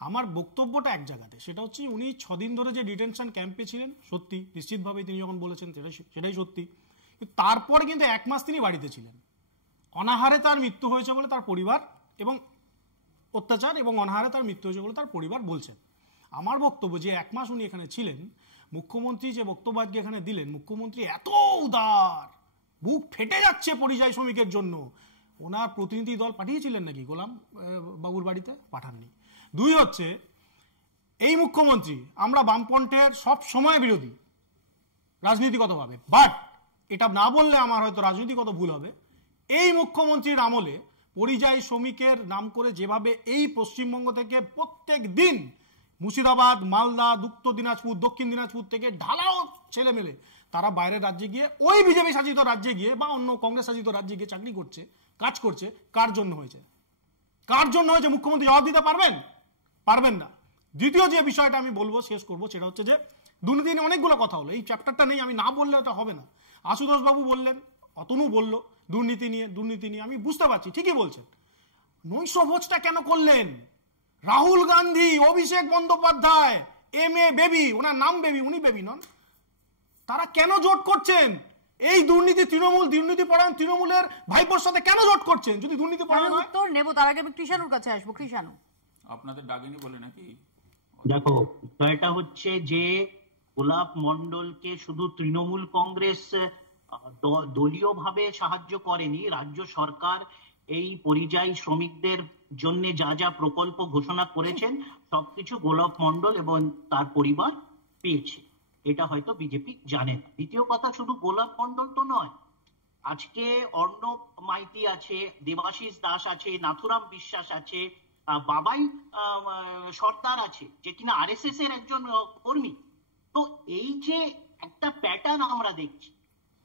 আমার বক্তব্যটা এক জায়গাতে, সেটা হচ্ছে উনি 6 দিন ধরে যে ডিটেনশন ক্যাম্পে ছিলেন, সত্যি নিশ্চিতভাবেই তিনি যখন বলেছেন সেটাই সত্যি। কিন্তু তারপরে কিন্তু 1 মাস তিনি বাড়িতে ছিলেন। অনাহারে তার মৃত্যু হয়েছে বলে তার পরিবার, এবং অত্যাচার এবং অনাহারে তার মৃত্যু হয়েছে বলে তার পরিবার বলছেন। আমার বক্তব্য যে 1 মাস উনি এখানে ছিলেন, মুখ্যমন্ত্রী যে বক্তব্য আজকে এখানে দিলেন, মুখ্যমন্ত্রী এত উদার, বুক ফেটে যাচ্ছে পরিযায়ী শ্রমিকের জন্য। ওনার প্রতিনিধি দল পাঠিয়েছিলেন নাকি গোলাম বাবুর বাড়িতে? পাঠাননি। 2 হচ্ছে, এই মুখ্যমন্ত্রী, আমরা বামপন্থের সব সময় বিরোধী রাজনীতিগতভাবে, বাট এটা না বললে আমার হয়তো রাজনীতিগত ভুল হবে। এই মুখ্যমন্ত্রীর আমলে পরিযায়ী শ্রমিকের নাম করে যেভাবে এই পশ্চিমবঙ্গ থেকে প্রত্যেক দিন মুর্শিদাবাদ, মালদা, উত্তর দিনাজপুর, দক্ষিণ দিনাজপুর থেকে ঢালাও ছেলেমেলে তারা বাইরের রাজ্যে গিয়ে, ওই বিজেপি শাসিত রাজ্যে গিয়ে বা অন্য কংগ্রেস শাসিত রাজ্যে গিয়ে চাকরি করছে, কাজ করছে, কার জন্য হয়েছে? কার জন্য হয়েছে? মুখ্যমন্ত্রী জবাব দিতে পারবেন? পারবেন না। দ্বিতীয় যে বিষয়টা আমি বলবো, শেষ করবো, সেটা হচ্ছে যে দুর্নীতি নিয়ে অনেকগুলো কথা হলো, এই চ্যাপ্টারটা নেই, আমি না বললে ওটা হবে না। আশুতোষ বাবু বললেন, অতনু বললো দুর্নীতি নিয়ে, আমি বুঝতে পারছি, ঠিকই বলছেন। নৈশভোজটা কেন করলেন? রাহুল গান্ধী, অভিষেক বন্দ্যোপাধ্যায়, MA বেবি, ওনার নাম বেবি, উনি বেবি নন। তারা কেন জোট করছেন? এই দুর্নীতি দুর্নীতি পরায়ণ তৃণমূলের ভাইপোর সাথে কেন জোট করছেন যদি দুর্নীতি পরায়ণ হয়? উত্তর নেব, তার আগে আমি কৃষাণুর কাছে আসবো। কৃষাণু, আপনাদের ডাকেনি বলে নাকি? দেখো, বিষয়টা হচ্ছে যে গোলাপ মণ্ডলকে শুধু তৃণমূল কংগ্রেস দলীয়ভাবে সাহায্য করেনি, রাজ্য সরকার এই পরিযায়ী শ্রমিকদের জন্য যা যা প্রকল্প ঘোষণা করেছেন সবকিছু গোলাপ মণ্ডল এবং তার পরিবার পেয়েছে। এটা হয়তো বিজেপি জানে না। দ্বিতীয় কথা, শুধু গোলাপ মণ্ডল তো নয়, আজকে অর্ণব মাইতি আছে, দেবাশিস দাস আছে, নাথুরাম বিশ্বাস আছে, বাবাই সর্দার আছে, যে কিনা RSS এর একজন কর্মী। তো এই যে একটা প্যাটার্ন আমরা দেখছি,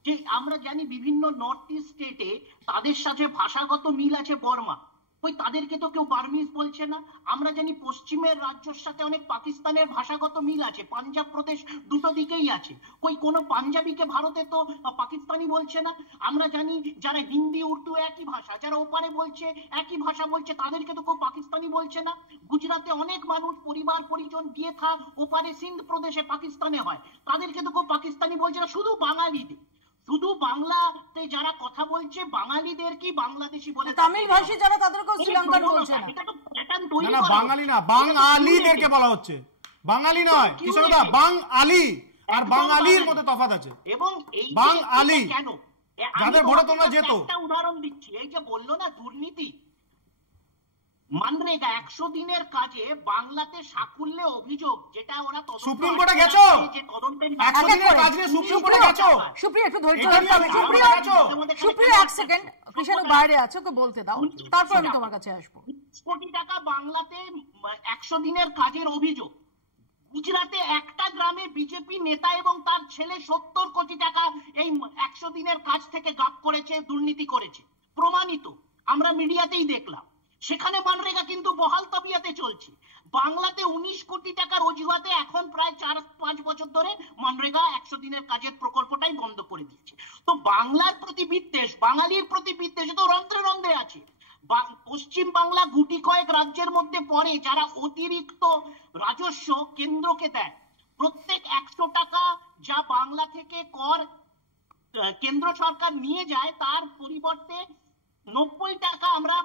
যে আমরা জানি বিভিন্ন নর্থ ইস্ট স্টেটে তাদের সাথে ভাষাগত মিল আছে বর্মা, ওই তাদেরকে তো কেউ বার্মিজ বলছে না। আমরা জানি পশ্চিমের রাজ্যের সাথে অনেক পাকিস্তানের ভাষাগত মিল আছে, পাঞ্জাব প্রদেশ দুটো দিকেই আছে, কই কোনো পাঞ্জাবিকে ভারতে তো পাকিস্তানি বলছে না। আমরা জানি যারা হিন্দি উর্দু একই ভাষা, যারা ওপারে বলছে একই ভাষা বলছে, তাদেরকে তো কেউ পাকিস্তানি বলছে না। গুজরাটে অনেক মানুষ পরিবার পরিজন বিয়ে থা ওপারে সিন্ধ প্রদেশে পাকিস্তানে হয়, তাদেরকে তো কেউ পাকিস্তানি বলছে না। শুধু বাঙালিদের, শুধু বাংলাতে যারা কথা বলছে বাঙালিদের কি বাংলাদেশি বলে, তামিল ভাষী যারা তাদেরকেও শ্রীলঙ্কান বলছে না। এটা তো প্যাটার্ন তৈরি না, করা বাঙালি না, বাঙালিদেরকে বলা হচ্ছে, বাঙালি নয়। কিশোরদা, বাঙালি আর বাঙালির মধ্যে তফাৎ আছে। এবং এই বাঙালি কেন, যাদের ভোটে তোমরা যেত। একটা উদাহরণ দিচ্ছি, এই যে বললো না দুর্নীতি, মানরেগা 100 দিনের কাজে বাংলাতে সাকুল্যে অভিযোগ, যেটা ওরা সুপ্রিম কোর্টে গেছো, 100 দিনের কাজ নিয়ে সুপ্রিম কোর্টে গেছো। সুপ্রিয় একটু ধৈর্য ধরতে হবে। সুপ্রিয় এক সেকেন্ড, কৃষাণু বাইরে আছে, ওকে বলতে দাও, তারপর আমি তোমার কাছে আসবো। 20 কোটি টাকা বাংলাতে 100 দিনের কাজের অভিযোগ। গুজরাটে একটা গ্রামে বিজেপি নেতা এবং তার ছেলে 70 কোটি টাকা এই 100 দিনের কাজ থেকে গাপ করেছে, দুর্নীতি করেছে, প্রমাণিত, আমরা মিডিয়াতেই দেখলাম। সেখানে মানরেগা কিন্তু বহাল তবিয়াতে চলছে। বাংলাতে 19 কোটি টাকার অজুহাতে এখন প্রায় 4-5 বছর ধরে মানরেগা 100 দিনের কাজের প্রকল্পটাই বন্ধ করে দিয়েছে। তো বাংলার প্রতি বিদ্বেষ, বাঙালির প্রতি বিদ্বেষ তো রন্ধ্রে রন্ধ্রে আছে। পশ্চিম বাংলা গুটি কয়েক রাজ্যের মধ্যে পড়ে যারা অতিরিক্ত রাজস্ব কেন্দ্রকে দেয়। প্রত্যেক 100 টাকা যা বাংলা থেকে কর কেন্দ্র সরকার নিয়ে যায়, তার পরিবর্তে 90 টাকা আমরা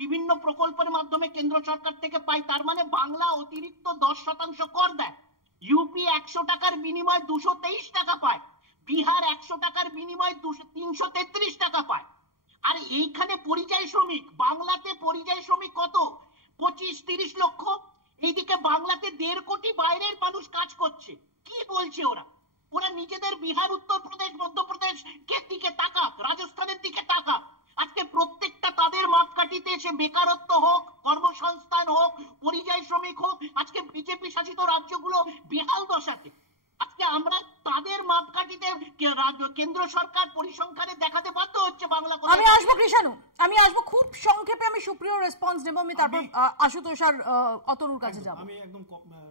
বিভিন্ন প্রকল্পের মাধ্যমে কেন্দ্র সরকার থেকে পাই। তার মানে বাংলা অতিরিক্ত 10% কর দেয়। ইউপি 100 টাকার বিনিময়ে 223 টাকা পায়, বিহার 100 টাকার বিনিময়ে 333 টাকা পায়। আর এইখানে পরিযায়ী শ্রমিক, বাংলাতে পরিযায়ী শ্রমিক কত? 25-30 লক্ষ। এইদিকে বাংলাতে 1.5 কোটি বাইরের মানুষ কাজ করছে। কি বলছে ওরা? ওরা নিজেদের বিহার, উত্তরপ্রদেশ, মধ্যপ্রদেশ কে দিকে তাকাক, রাজস্থানের দিকে তাকাক। আজকে প্রত্যেকটা তাদের মাপকাঠিতে, সে বেকারত্ব হোক, কর্মসংস্থান হোক, পরিযায়ী শ্রমিক হোক, আজকে বিজেপি শাসিত রাজ্যগুলো বেহাল দশাতে। আজকে আমরা তাদের মাপকাঠিতে কেন্দ্র সরকার পরিসংখ্যানে দেখাতে বাধ্য হচ্ছে বাংলা। আমি আসবো কৃষাণু, আমি আসবো খুব সংক্ষেপে, আমি সুপ্রিয় রেসপন্স নেব, আমি তারপর আশুতোষ আর অতনুর কাছে যাব। আমি একদম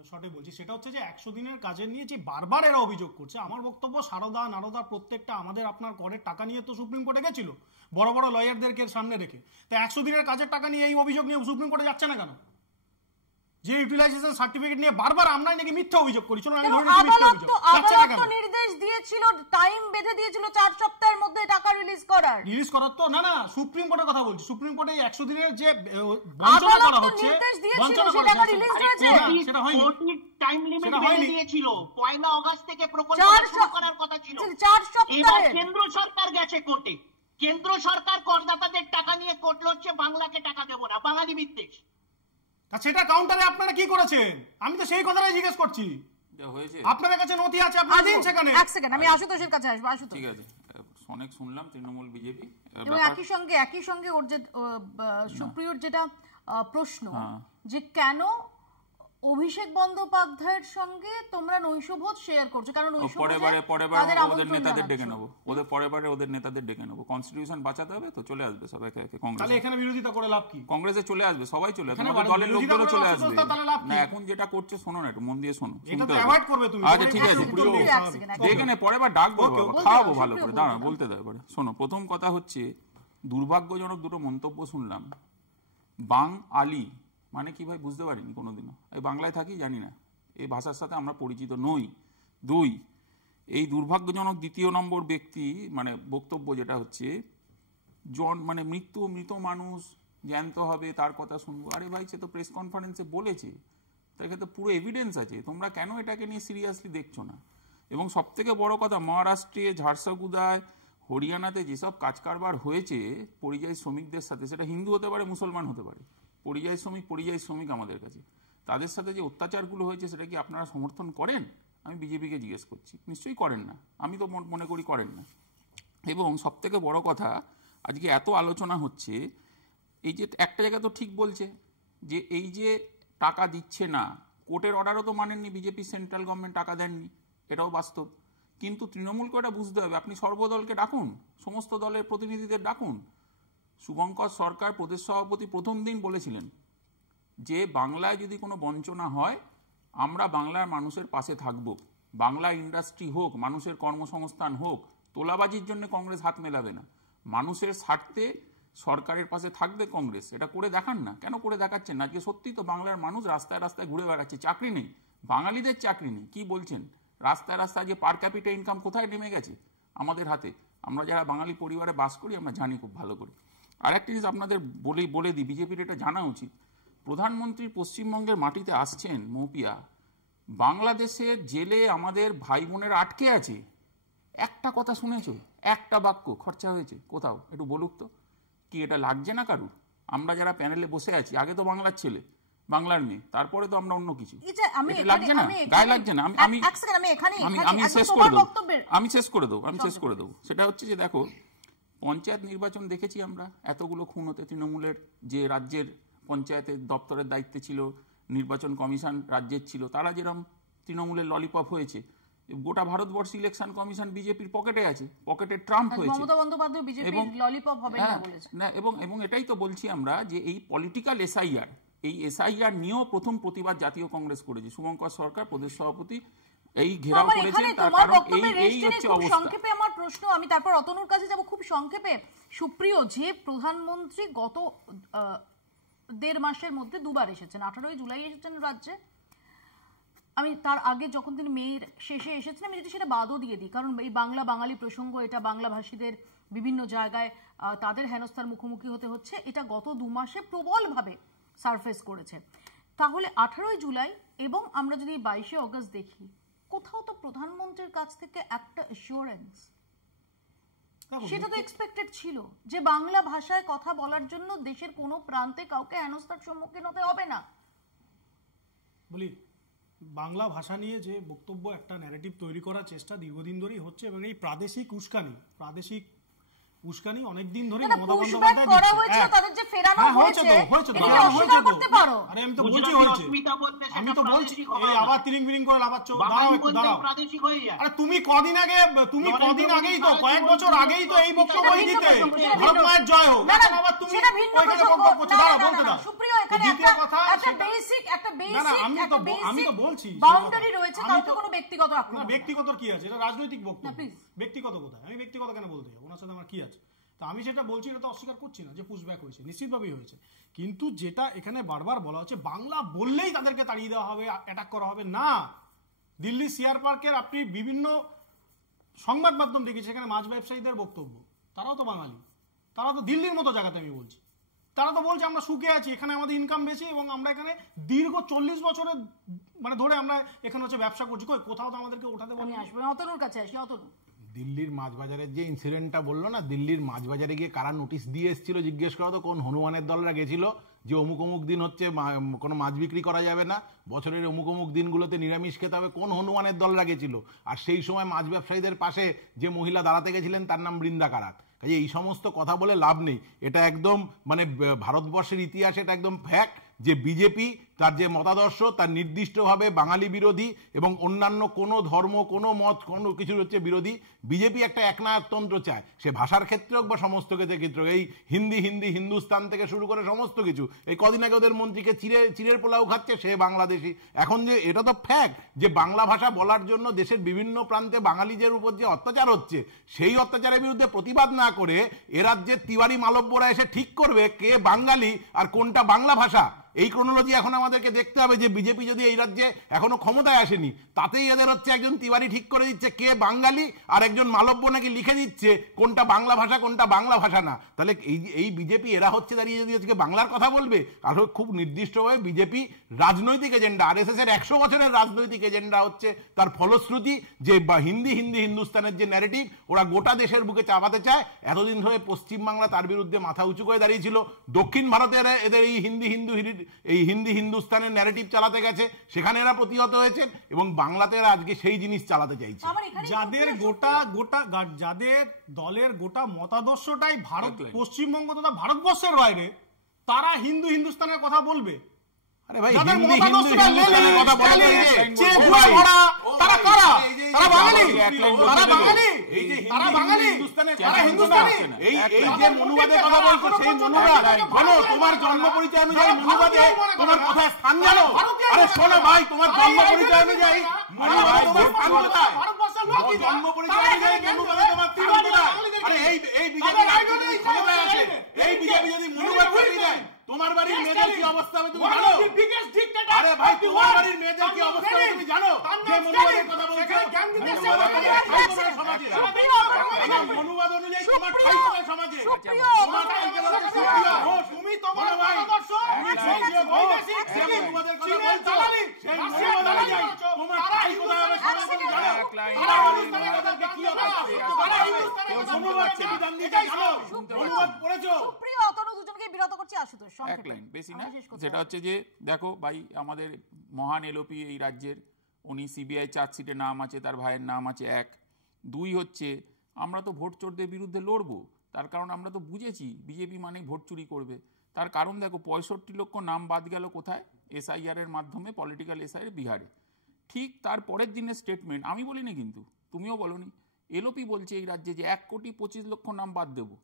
শর্টে বলছি, সেটা হচ্ছে যে 100 দিনের কাজের নিয়ে যে বারবার এরা অভিযোগ করছে, আমার বক্তব্য সারদা নারদা প্রত্যেকটা আমাদের আপনার করের টাকা নিয়ে তো সুপ্রিম কোর্টে গেছিল, বড় বড় লয়ারদেরকে সামনে রেখে। তো 100 দিনের কাজের টাকা নিয়ে এই অভিযোগ নিয়ে সুপ্রিম কোর্টে যাচ্ছে না কেন? যে ইউটিলাইজেশন সার্টিফিকেট নিয়ে বারবার আমরা নাকি মিথ্যা অভিযোগ করি, চলুন আমি ধরে নিচ্ছি মিথ্যা অভিযোগ। আদালত তো নির্দেশ দিয়েছিল, টাইম বেঁধে দিয়েছিল 4 সপ্তাহের মধ্যে টাকা রিলিজ করার। তো না, সুপ্রিম কোর্টের কথা বলছি। সুপ্রিম কোর্টে 100 দিনের যে বঞ্চনা করা হচ্ছে, বঞ্চনা করা টাকা রিলিজ হয়েছে, সেটা হয়নি। টাইম লিমিট বেঁধে দিয়েছিল, 1 আগস্ট থেকে প্রকল্প শুরু করার কথা ছিল। 4 সপ্তাহে এবার কেন্দ্র সরকার গেছে কোর্টে, কেন্দ্র সরকার করদাতাদের টাকা নিয়ে কোর্ট লড়ছে, বাংলাকে টাকা দেব না, বাঙালি বিদ্বেষ। সেটা কাউন্টারে আপনারা কি করেছেন? আমি তো সেই কথাটাই জিজ্ঞেস করছি। আপনাদের কাছে নথি আছে, আপনারা দিন সেখানে। এক সেকেন্ড, আমি আশুতোষের কাছে আসবো। আশুতোষ, ঠিক আছে, অনেক শুনলাম তৃণমূল বিজেপি, এবং একই সঙ্গে ওর যে সুপ্রিয়র যেটা প্রশ্ন, যে কেন অভিষেক বন্দ্যোপাধ্যায়ের সঙ্গে তোমরা নৈশভোজ শেয়ার করছো? কারণ পরেবারে ওদের নেতাদের ডেকে নেবো, ওদের নেতাদের ডেকে নেবো। কনস্টিটিউশন বাঁচাতে হবে তো, চলে আসবে সবাই একে একে। তাহলে এখানে বিরোধিতা করে লাভ কি? কংগ্রেসে চলে আসবে, সবাই চলে আসবে, আমাদের দলের লোকগুলো চলে আসবে। না, এখন যেটা করছে শোনো না, একটু মন দিয়ে শোনো, শুনতে হবে। আচ্ছা ঠিক আছে, দেখে নে, পরেবার ডাকবো, খাওয়াবো ভালো করে, দাঁড়া বলতে দেয় পরে। শোনো, প্রথম কথা হচ্ছে, দুর্ভাগ্যজনক দুটো মন্তব্য শুনলাম। বাং আলি মানে কি ভাই বুঝতে পারিনি কোনোদিনও, এই বাংলায় থাকি জানি না, এই ভাষার সাথে আমরা পরিচিত নই। 2, এই দুর্ভাগ্যজনক দ্বিতীয় নম্বর ব্যক্তি মানে বক্তব্য যেটা হচ্ছে মানে মৃত মানুষ জ্যান্ত হবে তার কথা শুনবো। আরে ভাই, সে তো প্রেস কনফারেন্সে বলেছে, তার ক্ষেত্রে পুরো এভিডেন্স আছে, তোমরা কেন এটাকে নিয়ে সিরিয়াসলি দেখছো না? এবং সবথেকে বড় কথা, মহারাষ্ট্রে, ঝাড়সাগুদায়, হরিয়ানাতে যেসব কাজ কারবার হয়েছে পরিযায়ী শ্রমিকদের সাথে, সেটা হিন্দু হতে পারে, মুসলমান হতে পারে, পরিযায়ী শ্রমিক আমাদের কাছে, তাদের সাথে যে অত্যাচারগুলো হয়েছে সেটা কি আপনারা সমর্থন করেন? আমি বিজেপিকে জিজ্ঞেস করছি। নিশ্চয়ই করেন না, আমি তো মনে করি করেন না। এবং সবথেকে বড় কথা, আজকে এত আলোচনা হচ্ছে, এই যে একটা জায়গা তো ঠিক বলছে যে এই যে টাকা দিচ্ছে না, কোর্টের অর্ডারও তো মানেননি বিজেপি, সেন্ট্রাল গভর্নমেন্ট টাকা দেননি, এটাও বাস্তব। কিন্তু তৃণমূলকে এটা বুঝতে হবে, আপনি সর্বদলকে ডাকুন, সমস্ত দলের প্রতিনিধিদের ডাকুন। শুভঙ্কর সরকার প্রদেশ সভাপতি প্রথম দিন বলেছিলেন যে বাংলায় যদি কোনো বঞ্চনা হয় আমরা বাংলার মানুষের পাশে থাকব, বাংলা ইন্ডাস্ট্রি হোক, মানুষের কর্মসংস্থান হোক, তোলাবাজির জন্য কংগ্রেস হাত মেলাবে না, মানুষের স্বার্থে সরকারের পাশে থাকবে কংগ্রেস। এটা করে দেখান না, কেন করে দেখাচ্ছেন না? আজকে সত্যি তো বাংলার মানুষ রাস্তায় রাস্তায় ঘুরে বেড়াচ্ছে, চাকরি নেই, বাঙালিদের চাকরি নেই, কি বলছেন? রাস্তায় রাস্তায় যে পার ক্যাপিটা ইনকাম কোথায় নেমে গেছে আমাদের হাতে, আমরা যারা বাঙালি পরিবারে বাস করি আমরা জানি খুব ভালো করে। আর একটা জিনিস আপনাদের বলে দিই, বিজেপির এটা জানা উচিত, প্রধানমন্ত্রী পশ্চিমবঙ্গের মাটিতে আসছেন মৌপিয়া, বাংলাদেশের জেলে আমাদের ভাই বোনেরা আটকে আছে, একটা কথা শুনেছো? একটা বাক্য খরচা হয়েছে কোথাও? একটু বলুক তো, কি এটা লাগছে না কারুর? আমরা যারা প্যানেলে বসে আছি, আগে তো বাংলার ছেলে, বাংলার মেয়ে, তারপরে তো আমরা অন্য কিছু, লাগছে না, গায়ে লাগছে না? আমি শেষ করে দেবো। সেটা হচ্ছে যে দেখো, পঞ্চায়েত নির্বাচন দেখেছি আমরা, এতগুলো খুন হতে, তৃণমূলের যে রাজ্যের পঞ্চায়েতের দপ্তরের দায়িত্বে ছিল, নির্বাচন কমিশন রাজ্যের ছিল, তারা যেরকম তৃণমূলের ললিপপ হয়েছে, গোটা ভারতবর্ষ ইলেকশন কমিশন বিজেপির পকেটে আছে, পকেটে ট্রাম্প হয়েছে, এবং এটাই তো বলছি আমরা যে এই পলিটিক্যাল এসআইআর, এই এসআইআর নিয়েও প্রথম প্রতিবাদ জাতীয় কংগ্রেস করেছে, শুভঙ্কর সরকার প্রদেশ সভাপতি এই ঘেরাও করেছে, তার কারণ এই হচ্ছে অবস্থা। সংক্ষেপে আমার প্রশ্ন, আমি তারপর অতনুর কাছে যাব খুব সংক্ষেপে। সুপ্রিয়, যে প্রধানমন্ত্রী গত 1.5 মাসের মধ্যে 2 বার এসেছেন, 18 জুলাই এসেছেন রাজ্যে, আমি তার আগে যখন তিনি মেয়ের শেষে এসেছেন, আমি যদি সেটা বাদও দিয়ে দিই, কারণ এই বাঙালি প্রসঙ্গ, এটা বাংলাভাষীদের বিভিন্ন জায়গায় তাদের হেনস্থার মুখোমুখি হতে হচ্ছে, এটা গত 2 মাসে প্রবলভাবে সারফেস করেছে। তাহলে 18 জুলাই এবং আমরা যদি 22 অগস্ট দেখি, কোথাও তো প্রধানমন্ত্রীর কাছ থেকে একটা অ্যাসিওরেন্স, সেটা তো এক্সপেক্টেড ছিল যে বাংলা ভাষায় কথা বলার জন্য দেশের কোনো প্রান্তে কাউকে হেনস্থার সম্মুখীন হতে হবে না। বলি, বাংলা ভাষা নিয়ে যে বক্তব্য, একটা ন্যারেটিভ তৈরি করার চেষ্টা দীর্ঘদিন ধরেই হচ্ছে, এবং এই প্রাদেশিক উস্কানি অনেকদিন ধরে মমতা বন্দ্যোপাধ্যায় করা হয়েছে, তাদের যে ফেরানো হয়েছে, এটা অস্বীকার করতে পারো। আরে আমি তো বলছি হয়েছে, আমি তো বলছি, এই আবার তিরিং বিরিং করে লাভাচ্ছো, দাঁড়াও একটু দাঁড়াও। আরে তুমি কদিন আগেই তো, কয়েক বছর আগেই তো এই বক্তব্যই দিতে, ভারত মায়ের জয় হোক, এখন আবার তুমি ওইখানে বকবক করছো। দাঁড়াও, বলতে দাও। সুপ্রিয়, এখানে একটা বেসিক আমি তো বলছি বাউন্ডারি রয়েছে, কাউকে কোনো ব্যক্তিগত আক্রমণ, ব্যক্তিগত কি আছে? এটা রাজনৈতিক বক্তব্য, ব্যক্তিগত কোথায়? আমি ব্যক্তিগত কেন বলতে যাবো? ওনার সাথে আমার কি আছে? তা আমি সেটা বলছি, এটা তো অস্বীকার করছি না যে পুশব্যাক হয়েছে, নিশ্চিতভাবেই হয়েছে। কিন্তু যেটা এখানে বারবার বলা হচ্ছে, বাংলা বললেই তাদেরকে তাড়িয়ে দেওয়া হবে, অ্যাটাক করা হবে, না। দিল্লি সিআর পার্কের আপনি বিভিন্ন সংবাদ মাধ্যম দেখেছি, সেখানে মাছ ব্যবসায়ীদের বক্তব্য, তারাও তো বাঙালি, তারা তো দিল্লির মতো জায়গাতে, আমি বলছি, তারা তো বলছে আমরা সুখে আছি, এখানে আমাদের ইনকাম বেশি, এবং আমরা এখানে দীর্ঘ 40 বছরের মানে ধরে আমরা এখানে হচ্ছে ব্যবসা করছি, কোথাও তো আমাদেরকে ওঠাতে বলি। আসবো অতনুর কাছে আসি। অতনু, দিল্লির মাছ বাজারের যে ইনসিডেন্টটা বললো না, দিল্লির মাছ বাজারে গিয়ে কারা নোটিশ দিয়ে এসেছিল জিজ্ঞেস করা তো, কোন হনুমানের দলরা গেছিল যে অমুক দিন হচ্ছে কোনো মাছ বিক্রি করা যাবে না, বছরের অমুক দিনগুলোতে নিরামিষ খেতে হবে, কোন হনুমানের দলরা গেছিল? আর সেই সময় মাছ ব্যবসায়ীদের পাশে যে মহিলা দাঁড়াতে গেছিলেন তার নাম বৃন্দা কারাত। কাজে এই সমস্ত কথা বলে লাভ নেই, এটা একদম মানে ভারতবর্ষের ইতিহাসে এটা একদম ফ্যাক্ট যে বিজেপি তার যে মতাদর্শ তার নির্দিষ্টভাবে বাঙালি বিরোধী এবং অন্যান্য কোনো ধর্ম, কোনো মত, কোনো কিছুর হচ্ছে বিরোধী। বিজেপি একটা একনায়কতন্ত্র চায়, সে ভাষার ক্ষেত্রে হোক বা সমস্ত ক্ষেত্রে, এই হিন্দুস্তান থেকে শুরু করে সমস্ত কিছু। এই কদিন আগে ওদের মন্ত্রীকে চিড়ের পোলাও খাচ্ছে, সে বাংলাদেশি। এখন যে এটা তো ফ্যাক্ট যে বাংলা ভাষা বলার জন্য দেশের বিভিন্ন প্রান্তে বাঙালিদের উপর যে অত্যাচার হচ্ছে, সেই অত্যাচারের বিরুদ্ধে প্রতিবাদ না করে এ রাজ্যের তিওয়ারি মালব্যরা এসে ঠিক করবে কে বাঙালি আর কোনটা বাংলা ভাষা। এই ক্রোনোলজি এখন আমাদের আমাদেরকে দেখতে হবে যে বিজেপি যদি এই রাজ্যে এখনো ক্ষমতায় আসেনি, তাতেই এদের হচ্ছে একজন তিওয়ারি ঠিক করে দিচ্ছে কে বাঙালি, আর একজন মালব্য নাকি লিখে দিচ্ছে কোনটা বাংলা ভাষা কোনটা বাংলা ভাষা না। তাহলে এই বিজেপি এরা হচ্ছে দাঁড়িয়ে যদি আজকে বাংলার কথা বলবে, আর খুব নির্দিষ্টভাবে বিজেপি রাজনৈতিক এজেন্ডা, আরএসএস এর 100 বছরের রাজনৈতিক এজেন্ডা হচ্ছে তার ফলশ্রুতি যে হিন্দুস্তানের যে ন্যারেটিভ ওরা গোটা দেশের বুকে চাপাতে চায়। এতদিন ধরে পশ্চিমবাংলা তার বিরুদ্ধে মাথা উঁচু করে দাঁড়িয়েছিল, দক্ষিণ ভারতে এদের এই হিন্দি হিন্দুস্তানের ন্যারেটিভ চালাতে গেছে, সেখানে এরা প্রতিহত হয়েছে, এবং বাংলাতে এরা আজকে সেই জিনিস চালাতে চাইছে। যাদের যাদের দলের গোটা মতাদর্শটাই ভারত পশ্চিমবঙ্গ তথা ভারতবর্ষের বাইরে, তারা হিন্দুস্তানের কথা বলবে। আরে ভাই তারা কারা? তারা বাঙালি, তারা বাঙালি, তারা বাঙালি, তারা হিন্দুস্তানি। এই যে মনুবাদের কথা বলছো, সেই মনুবাদ বলো, তোমার জন্ম পরিচয় অনুযায়ী মনুবাদে তোমার কোথায় স্থান জানো? আরে শোনো ভাই, তোমার জন্ম পরিচয় অনুযায়ী মনুবাদে তোমার স্থান কোথায়? জন্ম পরিচয় অনুযায়ী মনুবাদে তোমার স্থান কোথায়? আরে এই বিজেপি ক্ষমতায় আছে, এই বিজেপি যদি মনুবাদ করে দেয়, তোমার বাড়ির মেয়েদের কি অবস্থা হবে তুমি জানো? আরে ভাই, তোমার বাড়ির মেয়েদের কি অবস্থা হবে তুমি জানো? যে মনুবাদের কথা বলছো, মনুবাদ অনুযায়ী তোমার ঠাই কোথায় সমাজে? তুমি তোমার আদর্শ যে মনুবাদের কথা বলছো, সেই মনুবাদ অনুযায়ী তোমার ঠাই কোথায় হবে সমাজে তুমি জানো? মনুবাদকে কি অবস্থা? মনুবাদকে বিধান দিতে জানো? মনুবাদ পড়েছো? সুপ্রিয় অতনু, দুজনকে বিরত করছি। আশুতোষ এক লাইন বেশি না, যেটা হচ্ছে যে দেখো ভাই, আমাদের মহান এলওপি এই রাজ্যের, উনি সিবিআই চার্জশিটে নাম আছে, তার ভাইয়ের নাম আছে। 1 2 হচ্ছে আমরা তো ভোট চোরদের বিরুদ্ধে লড়বো, তার কারণ আমরা তো বুঝেছি বিজেপি মানে ভোট চুরি করবে। তার কারণ দেখো 65 লক্ষ নাম বাদ গেল কোথায়? SIR এর মাধ্যমে, পলিটিক্যাল SIR বিহারে। ঠিক তার পরের দিনের স্টেটমেন্ট আমি বলিনি, কিন্তু তুমিও বলনি, এলওপি বলছে এই রাজ্যে যে 1,25,00,000 নাম বাদ দেবো।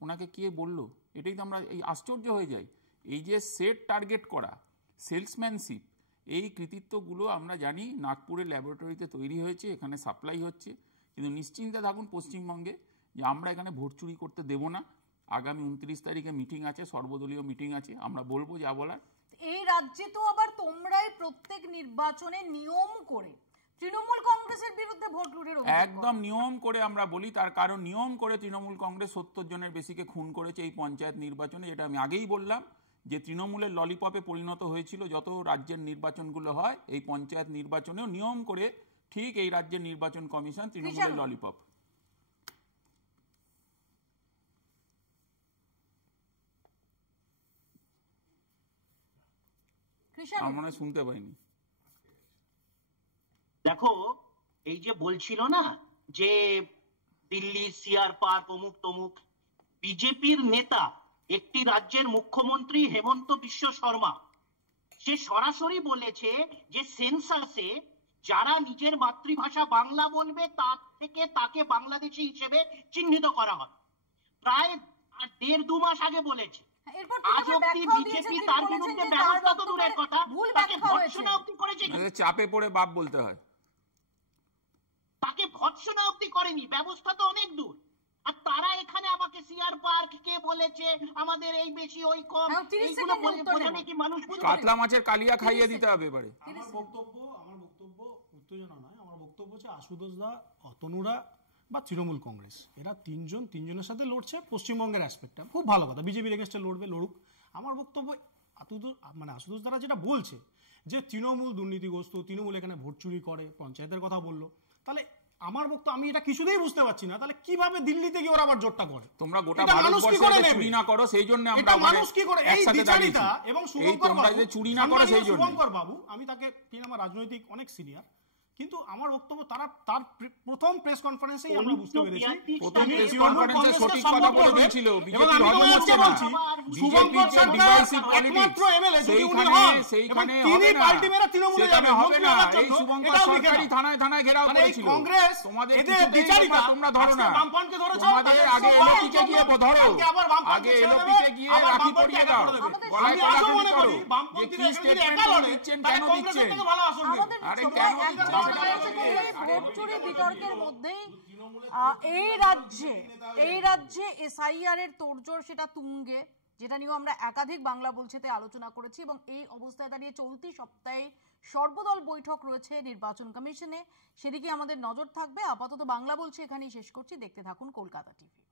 ওনাকে কে বললো? এটাই তো আমরা এই আশ্চর্য হয়ে যাই। এই যে সেট টার্গেট করা, সেলসম্যানশিপ, এই কৃতিত্বগুলো আমরা জানি নাগপুরের ল্যাবরেটরিতে তৈরি হয়েছে, এখানে সাপ্লাই হচ্ছে। কিন্তু নিশ্চিন্তে থাকুন পশ্চিমবঙ্গে যে আমরা এখানে ভোট চুরি করতে দেব না। আগামী 29 তারিখে মিটিং আছে, সর্বদলীয় মিটিং আছে, আমরা বলবো যা বলার। এই রাজ্যে তো আবার তোমরাই প্রত্যেক নির্বাচনে নিয়ম করে তৃণমূল কংগ্রেসের বিরুদ্ধে ভোট লুটের অভিযোগ একদম নিয়ম করে আমরা বলি, তার কারণ নিয়ম করে তৃণমূল কংগ্রেস 70 জনের বেশিকে খুন করেছে এই পঞ্চায়েত নির্বাচনে। যেটা আমি আগেই বললাম যে তৃণমূলের ললিপপে পরিণত হয়েছিল যত রাজ্যের নির্বাচনগুলো হয়, এই পঞ্চায়েত নির্বাচনেও নিয়ম করে ঠিক এই রাজ্যের নির্বাচন কমিশন তৃণমূলের ললিপপ। আমরা শুনতে পাইনি। দেখো, এই যে বলছিল না যে দিল্লি সিআর পার্ক অমুক তমুক, বিজেপির নেতা একটি রাজ্যের মুখ্যমন্ত্রী হেমন্ত বিশ্ব শর্মা, সে সরাসরি বলেছে যে সেন্সাসে যারা নিজের মাতৃভাষা বাংলা বলবে তার থেকে তাকে বাংলাদেশি হিসেবে চিহ্নিত করা হবে। প্রায় 1.5-2 মাস আগে বলেছে। আজ অব্দি বিজেপি তার বিরুদ্ধে ব্যবস্থা তো দূরের কথা, তাকে ভৎসনা অব্দি করেছে। চাপে পড়ে বাপ বলতে হয়, তাকে ভৎসনা অব্দি করেনি, ব্যবস্থা তো অনেক দূর। আর তারা এখানে আমাকে সিআর পার্ক কে বলেছে, আমাদের এই বেশি ওই কম, এইগুলো বোঝানো কি মানুষ বুঝবে? কাতলা মাছের কালিয়া খাইয়ে দিতে হবে এবারে। আমার বক্তব্য উত্তেজনা নয়, আমার বক্তব্য হচ্ছে আশুতোষ দা, অতনুরা বা তৃণমূল কংগ্রেস, এরা তিনজনের সাথে লড়ছে পশ্চিমবঙ্গের অ্যাসপেক্টটা, খুব ভালো কথা, বিজেপির এগেনস্টে লড়বে, লড়ুক। আমার বক্তব্য আশুতোষ দ্বারা যেটা বলছে যে তৃণমূল দুর্নীতিগ্রস্ত, তৃণমূল এখানে ভোট চুরি করে, পঞ্চায়েতের কথা বললো, তাহলে আমার বক্তব্য আমি এটা কিছুতেই বুঝতে পারছি না, তাহলে কিভাবে দিল্লিতে গিয়ে ওরা আবার জোটটা করে? তোমরা গোটা ভারতবর্ষে চুরি না করো সেই জন্য আমরা মানুষ কি করে এই বিচারিতা এবং শুভঙ্কর বাবু, চুরি না করো সেই জন্য শুভঙ্কর বাবু, আমি তাকে আমার রাজনৈতিক অনেক সিনিয়র, কিন্তু আমার বক্তব্য তার প্রথম প্রেস কনফারেন্সেই আমরা বুঝতে পেরেছি, প্রথম প্রেস কনফারেন্সে সঠিক কথা বলে দিয়েছিল বিজেপি হজম হচ্ছে না, শুভঙ্কর ডিভাইসিভ একমাত্র এমএলএ যদি উনি হন, সেইখানে তিনি পার্টি মেরা তৃণমূলে যাবে, হবে না। এই শুভঙ্কর সরকারি থানায় থানায় ঘেরাও করেছিল কংগ্রেস, তোমাদের এদের বিচারিতা তোমরা ধরো না, বামপন্থকে ধরেছো, তোমাদের আগে এলওপিকে গিয়ে ধরো, আগে এলওপিকে গিয়ে রাখি পড়িয়ে দাও, গলায় আমি মনে করি যে বামপন্থীরা কি যদি স্টেটমেন্ট একা লড়ে দিচ্ছেন, তাহলে কেন কংগ্রেসের দিচ্ছেন? থেকে ভালো আসন দেবে। আরে কেন ভোট চুরি বিতর্কের মধ্যেই এই রাজ্যে এসআইআর এর তোড়জোড় সেটা তুঙ্গে, যেটা নিয়েও আমরা একাধিক বাংলা বলছেতে আলোচনা করেছি। এবং এই অবস্থায় দাঁড়িয়ে চলতি সপ্তাহে সর্বদল বৈঠক রয়েছে নির্বাচন কমিশনে, সেদিকে আমাদের নজর থাকবে। আপাতত বাংলা বলছে এখানেই শেষ করছি। দেখতে থাকুন কলকাতা টিভি।